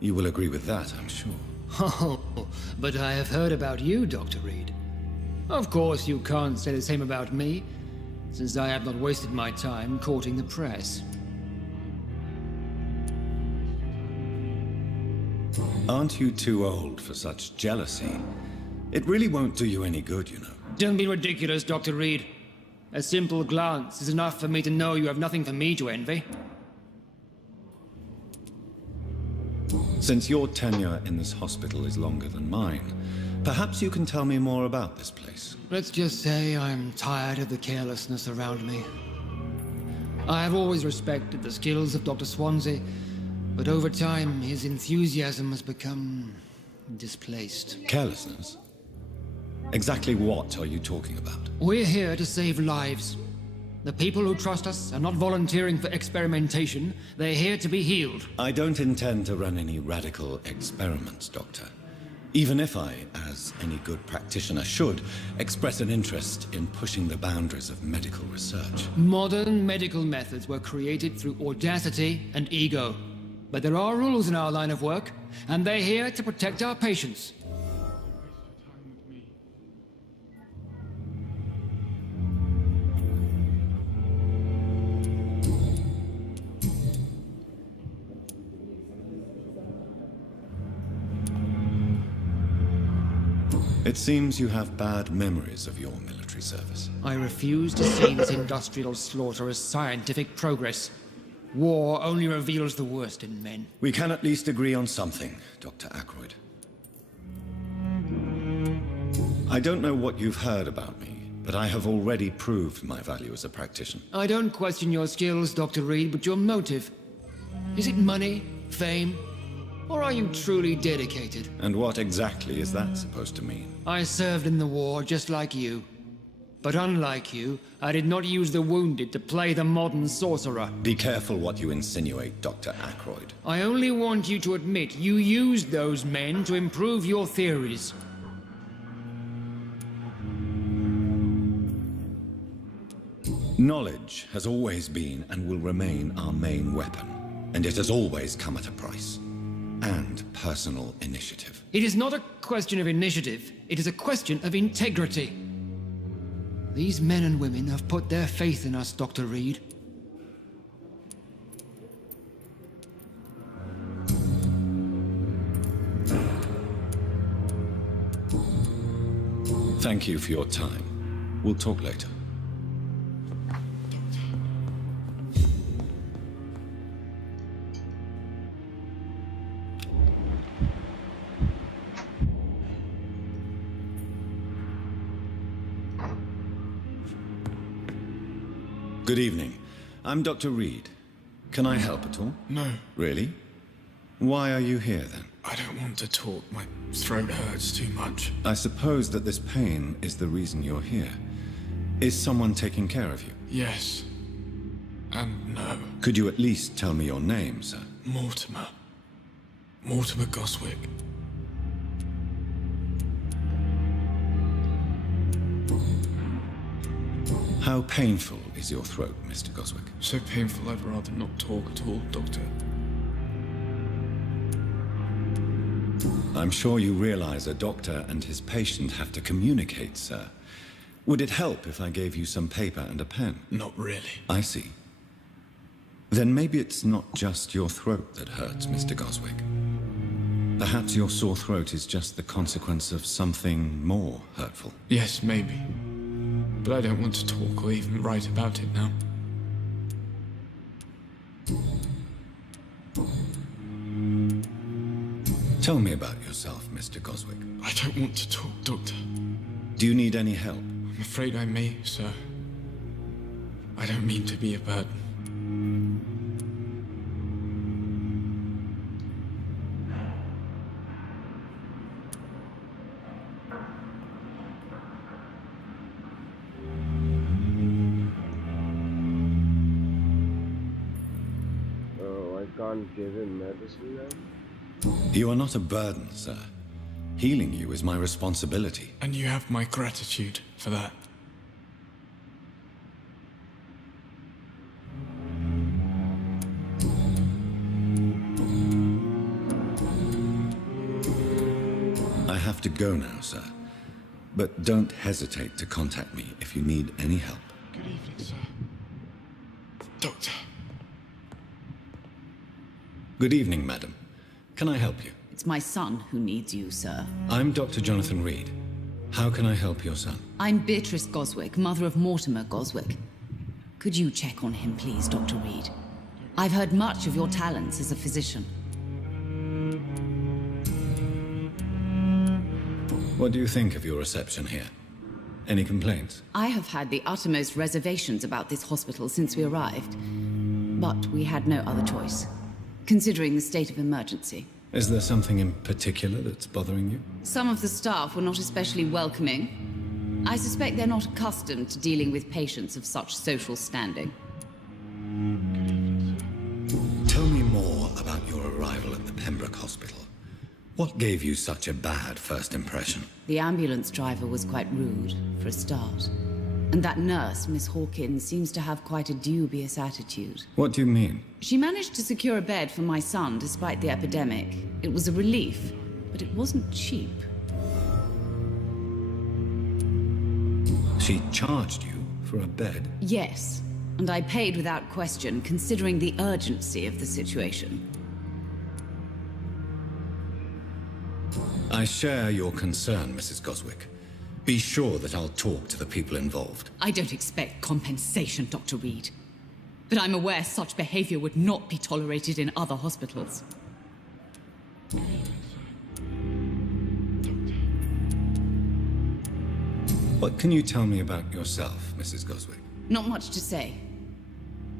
You will agree with that, I'm sure. Oh, but I have heard about you, Dr. Reed. Of course, you can't say the same about me, since I have not wasted my time courting the press. Aren't you too old for such jealousy? It really won't do you any good, you know. Don't be ridiculous, Dr. Reed. A simple glance is enough for me to know you have nothing for me to envy. Since your tenure in this hospital is longer than mine, perhaps you can tell me more about this place. Let's just say I'm tired of the carelessness around me. I have always respected the skills of Dr. Swansea, but over time his enthusiasm has become displaced. Carelessness? Exactly what are you talking about? We're here to save lives. The people who trust us are not volunteering for experimentation. They're here to be healed. I don't intend to run any radical experiments, Doctor. Even if I, as any good practitioner should, express an interest in pushing the boundaries of medical research. Modern medical methods were created through audacity and ego. But there are rules in our line of work, and they're here to protect our patients. It seems you have bad memories of your military service. I refuse to see this industrial slaughter as scientific progress. War only reveals the worst in men. We can at least agree on something, Dr. Ackroyd. I don't know what you've heard about me, but I have already proved my value as a practitioner. I don't question your skills, Dr. Reed, but your motive. Is it money, fame, or are you truly dedicated? And what exactly is that supposed to mean? I served in the war just like you. But unlike you, I did not use the wounded to play the modern sorcerer. Be careful what you insinuate, Dr. Ackroyd. I only want you to admit you used those men to improve your theories. Knowledge has always been and will remain our main weapon, and it has always come at a price. And personal initiative. It is not a question of initiative, it is a question of integrity. These men and women have put their faith in us, Dr. Reed. Thank you for your time. We'll talk later. Good evening. I'm Dr. Reed. Can I help at all? No. Really? Why are you here then? I don't want to talk. My throat hurts too much. I suppose that this pain is the reason you're here. Is someone taking care of you? Yes. And no. Could you at least tell me your name, sir? Mortimer. Mortimer Goswick. How painful is your throat, Mr. Goswick? So painful I'd rather not talk at all, Doctor. I'm sure you realize a doctor and his patient have to communicate, sir. Would it help if I gave you some paper and a pen? Not really. I see. Then maybe it's not just your throat that hurts, Mr. Goswick. Perhaps your sore throat is just the consequence of something more hurtful. Yes, maybe. But I don't want to talk or even write about it now. Tell me about yourself, Mr. Goswick. I don't want to talk, Doctor. Do you need any help? I'm afraid I may, sir. I don't mean to be a burden. Can't give him medicine now? You are not a burden, sir. Healing you is my responsibility. And you have my gratitude for that. I have to go now, sir. But don't hesitate to contact me if you need any help. Good evening, sir. Doctor. Good evening, madam. Can I help you? It's my son who needs you, sir. I'm Dr. Jonathan Reed. How can I help your son? I'm Beatrice Goswick, mother of Mortimer Goswick. Could you check on him, please, Dr. Reed? I've heard much of your talents as a physician. What do you think of your reception here? Any complaints? I have had the uttermost reservations about this hospital since we arrived. But we had no other choice, considering the state of emergency. Is there something in particular that's bothering you? Some of the staff were not especially welcoming. I suspect they're not accustomed to dealing with patients of such social standing. Tell me more about your arrival at the Pembroke Hospital. What gave you such a bad first impression? The ambulance driver was quite rude, for a start. And that nurse, Miss Hawkins, seems to have quite a dubious attitude. What do you mean? She managed to secure a bed for my son despite the epidemic. It was a relief, but it wasn't cheap. She charged you for a bed? Yes, and I paid without question, considering the urgency of the situation. I share your concern, Mrs. Goswick. Be sure that I'll talk to the people involved. I don't expect compensation, Dr. Reed. But I'm aware such behavior would not be tolerated in other hospitals. What can you tell me about yourself, Mrs. Goswick? Not much to say.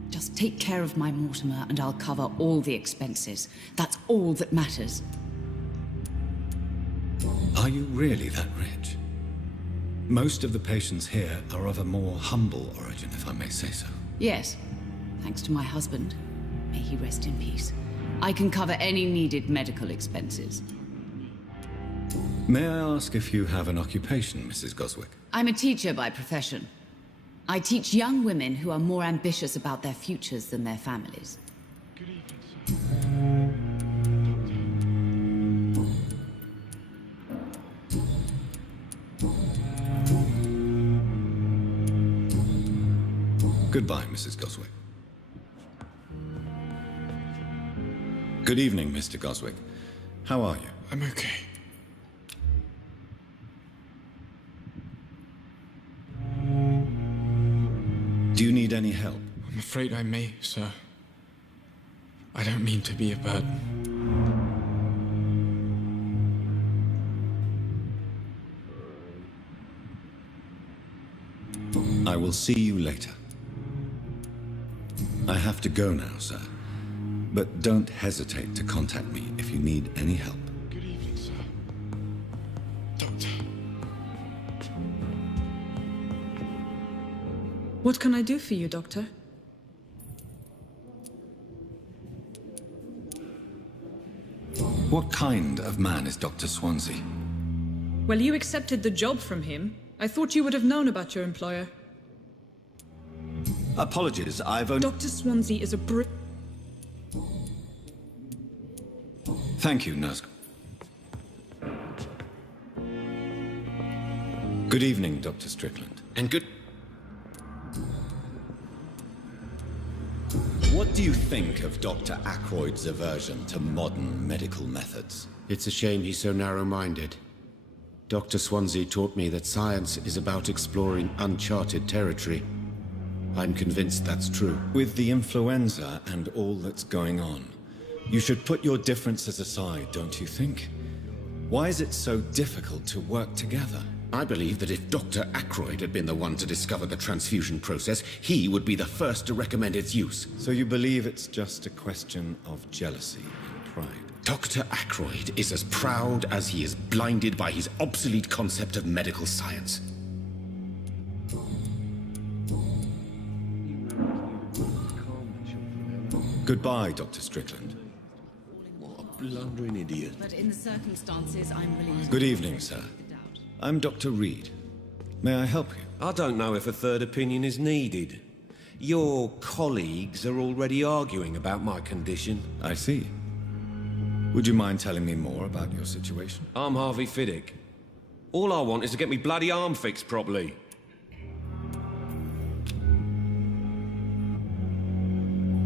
Just take care of my Mortimer and I'll cover all the expenses. That's all that matters. Are you really that rich? Most of the patients here are of a more humble origin, if I may say so. Yes, thanks to my husband. May he rest in peace. I can cover any needed medical expenses. May I ask if you have an occupation, Mrs. Goswick? I'm a teacher by profession. I teach young women who are more ambitious about their futures than their families. Good evening, sir. Goodbye, Mrs. Goswick. Good evening, Mr. Goswick. How are you? I'm okay. Do you need any help? I'm afraid I may, sir. I don't mean to be a burden. I will see you later. I have to go now, sir. But don't hesitate to contact me if you need any help. Good evening, sir. Doctor. What can I do for you, Doctor? What kind of man is Dr. Swansea? Well, you accepted the job from him. I thought you would have known about your employer. Apologies, I've only... Dr. Swansea is a Thank you, Nurse. Good evening, Dr. Strickland. And good... What do you think of Dr. Ackroyd's aversion to modern medical methods? It's a shame he's so narrow-minded. Dr. Swansea taught me that science is about exploring uncharted territory. I'm convinced that's true. With the influenza and all that's going on, you should put your differences aside, don't you think? Why is it so difficult to work together? I believe that if Dr. Ackroyd had been the one to discover the transfusion process, he would be the first to recommend its use. So you believe it's just a question of jealousy and pride? Dr. Ackroyd is as proud as he is blinded by his obsolete concept of medical science. Goodbye, Dr. Strickland. What a blundering idiot. But in the circumstances, I'm willing to... Good evening, sir. I'm Dr. Reed. May I help you? I don't know if a third opinion is needed. Your colleagues are already arguing about my condition. I see. Would you mind telling me more about your situation? I'm Harvey Fiddick. All I want is to get me bloody arm fixed properly.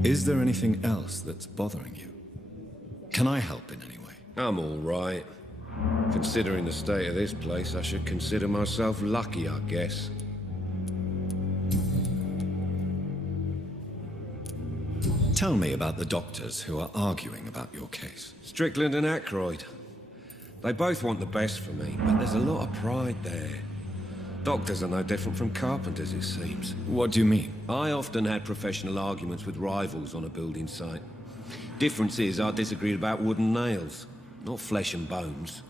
Is there anything else that's bothering you? Can I help in any way? I'm all right. Considering the state of this place, I should consider myself lucky, I guess. Tell me about the doctors who are arguing about your case. Strickland and Aykroyd. They both want the best for me, but there's a lot of pride there. Doctors are no different from carpenters, it seems. What do you mean? I often had professional arguments with rivals on a building site. Difference is, I disagreed about wooden nails, not flesh and bones.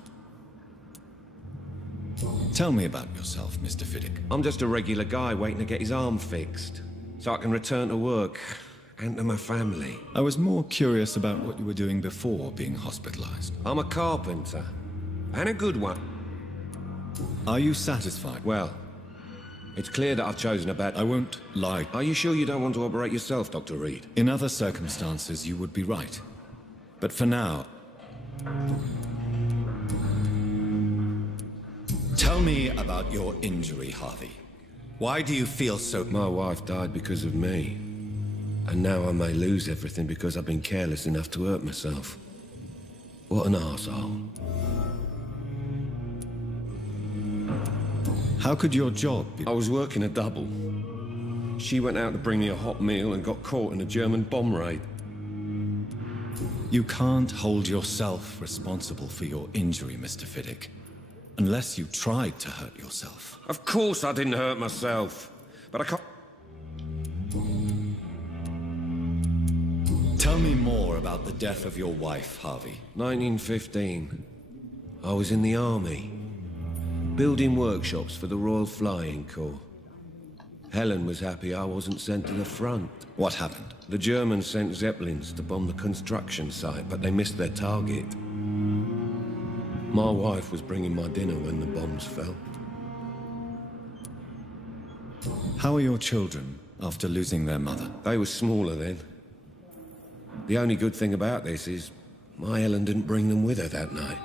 Tell me about yourself, Mr. Fiddick. I'm just a regular guy waiting to get his arm fixed, so I can return to work and to my family. I was more curious about what you were doing before being hospitalized. I'm a carpenter, and a good one. Are you satisfied? Well, it's clear that I've chosen a bad... I won't lie. Are you sure you don't want to operate yourself, Dr. Reed? In other circumstances, you would be right. But for now... Tell me about your injury, Harvey. Why do you feel so... My wife died because of me. And now I may lose everything because I've been careless enough to hurt myself. What an arsehole. How could your job be... I was working a double. She went out to bring me a hot meal and got caught in a German bomb raid. You can't hold yourself responsible for your injury, Mr. Fiddick. Unless you tried to hurt yourself. Of course I didn't hurt myself. But I can't... Tell me more about the death of your wife, Harvey. 1915. I was in the army. Building workshops for the Royal Flying Corps. Helen was happy I wasn't sent to the front. What happened? The Germans sent Zeppelins to bomb the construction site, but they missed their target. My wife was bringing my dinner when the bombs fell. How are your children after losing their mother? They were smaller then. The only good thing about this is my Helen didn't bring them with her that night.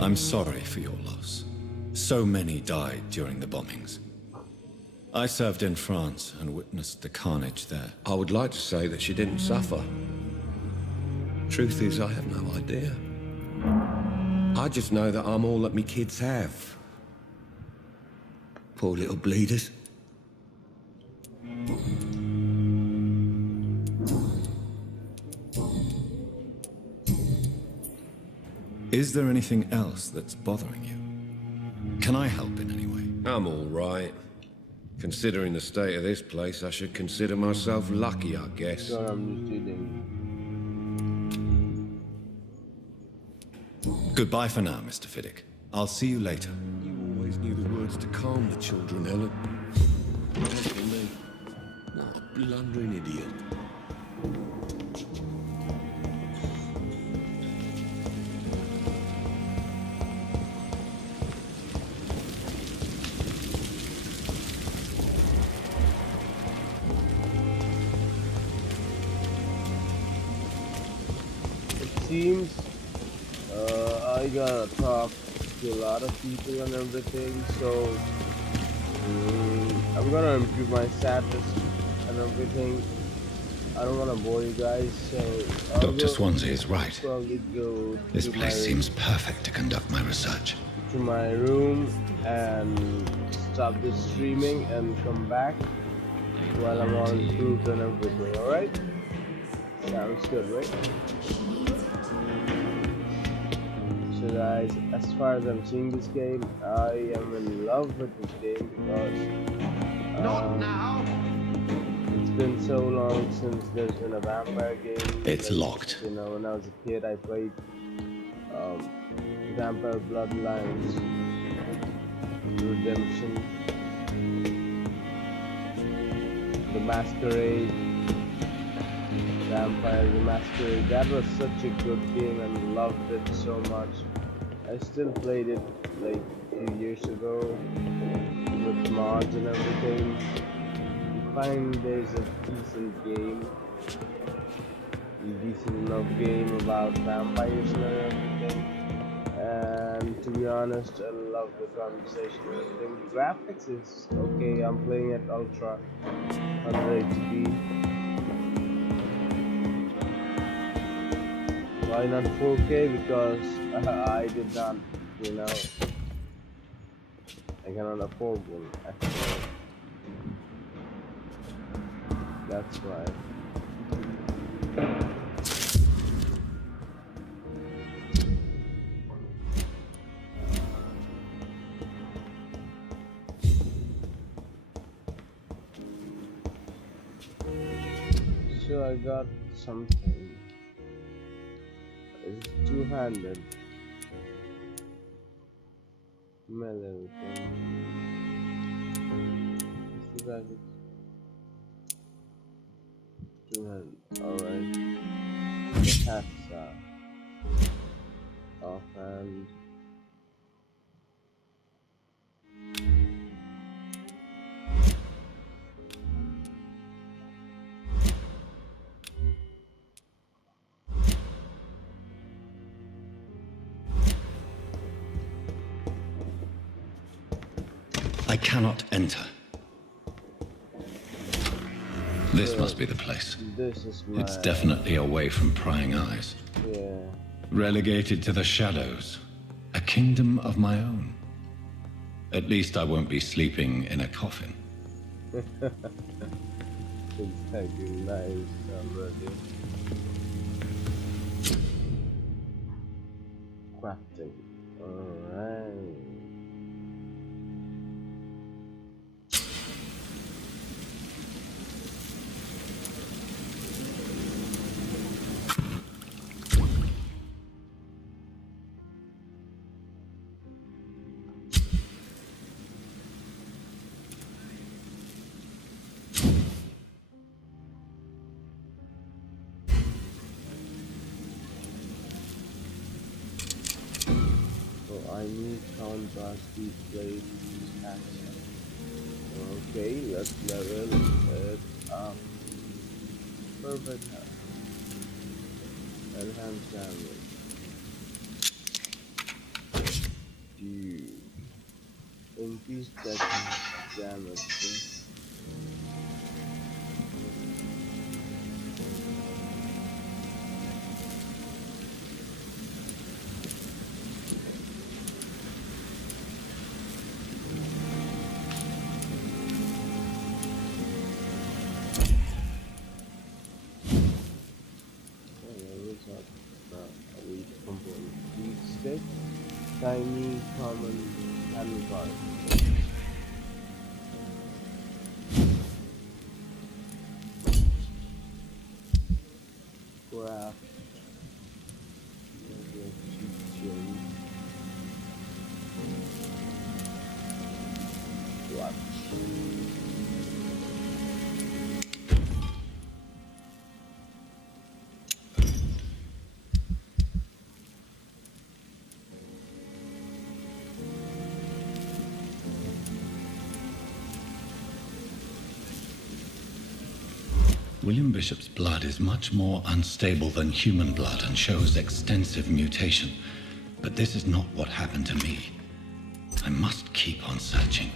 I'm sorry for your loss. So many died during the bombings. I served in France and witnessed the carnage there. I would like to say that she didn't suffer. Truth is, I have no idea. I just know that I'm all that me kids have. Poor little bleeders. Is there anything else that's bothering you? Can I help in any way? I'm all right. Considering the state of this place, I should consider myself lucky, I guess. Sorry, I'm just eating. Goodbye for now, Mr. Fiddick. I'll see you later. You always knew the words to calm the children, Helen. As for me, what a blundering idiot. Seems I gotta talk to a lot of people and everything, so I'm gonna improve my status and everything. I don't wanna bore you guys, so Dr. Swansea is right. Probably go This place seems perfect to conduct my research. To my room and stop the streaming and come back while I'm on food and everything. All right? Sounds good, right? So guys, as far as I'm seeing this game, I am in love with this game because Not now. It's been so long since there's been a vampire game. It's locked. You know, when I was a kid, I played Vampire Bloodlines, Redemption, The Masquerade, Vampire the Masquerade. That was such a good game and loved it so much. I still played it like a few years ago with mods and everything. I find there's a decent game. decent enough game about vampires and everything. And to be honest, I love the conversation and everything. The graphics is okay. I'm playing at ultra 180p. Why not 4K? Because I did not, you know, I cannot afford one actually. That's why. So I got something. It's two-handed melee thing. Is that it? Two-handed. Alright. The hats are offhand. I cannot enter. This must be the place. This is my... It's definitely away from prying eyes. Yeah. Relegated to the shadows. A kingdom of my own. At least I won't be sleeping in a coffin. It's taking nice already. Crafting. Alright. I need contrast display action. Okay, let's level it up. Perfect. Enhance damage. Dude. Increase damage. Tiny common handlebar. Graph. Watch. William Bishop's blood is much more unstable than human blood and shows extensive mutation. But this is not what happened to me. I must keep on searching.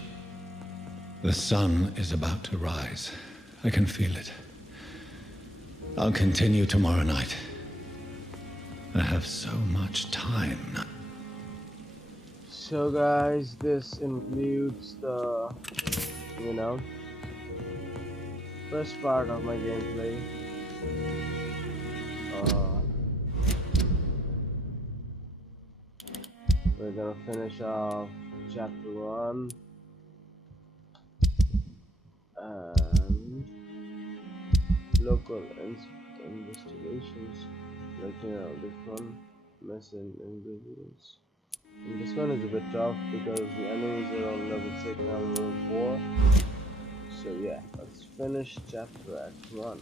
The sun is about to rise. I can feel it. I'll continue tomorrow night. I have so much time now. So guys, this includes the, first part of my gameplay. We're gonna finish off chapter 1 and local investigations. Like this one, missing ingredients. And this one is a bit tough because the enemies are on level 6 and I'm level 4. So yeah, let's finish chapter Act 1.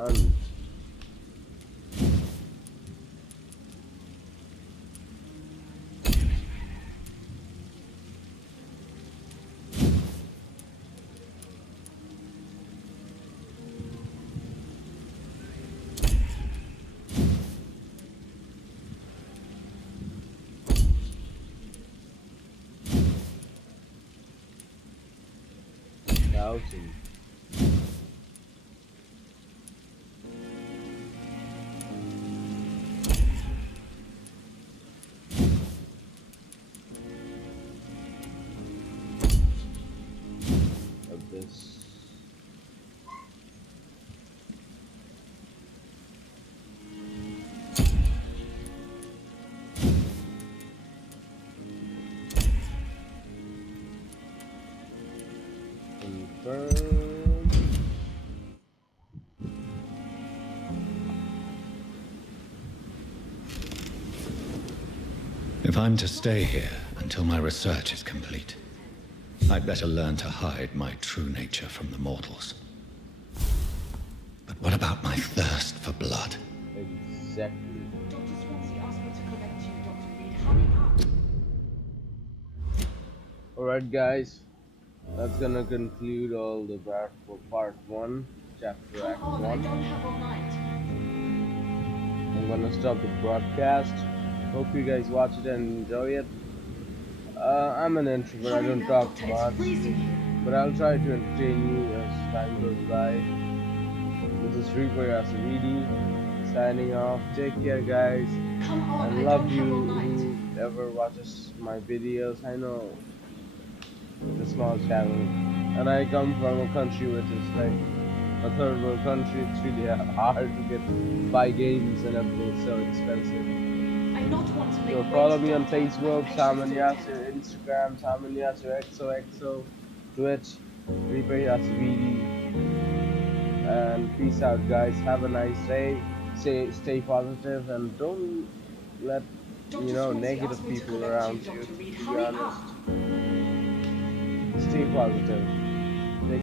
on. Thousand. Of this. Confirm. If I'm to stay here until my research is complete, I'd better learn to hide my true nature from the mortals. But what about my thirst for blood? Exactly. Dr. Swansea asked me to correct you, Dr. Reed. Hurry up. Alright guys, that's gonna conclude all the part 1, chapter act 1. I don't have all night. I'm gonna stop the broadcast. Hope you guys watch it and enjoy it. I'm an introvert, I don't talk much, but I'll try to entertain you as time goes by. This is Reaper Yasiridi signing off. Take care guys. I love you whoever watches my videos. I know it's a small channel and I come from a country which is like a third world country. It's really hard to buy games and everything, it's so expensive. So follow me on Facebook, Saman Yasir, Instagram, Saman Yasir XOXO, Twitch, Reaper Yasir, and peace out guys. Have a nice day. Stay positive and don't let negative people around you, to be honest. Stay positive.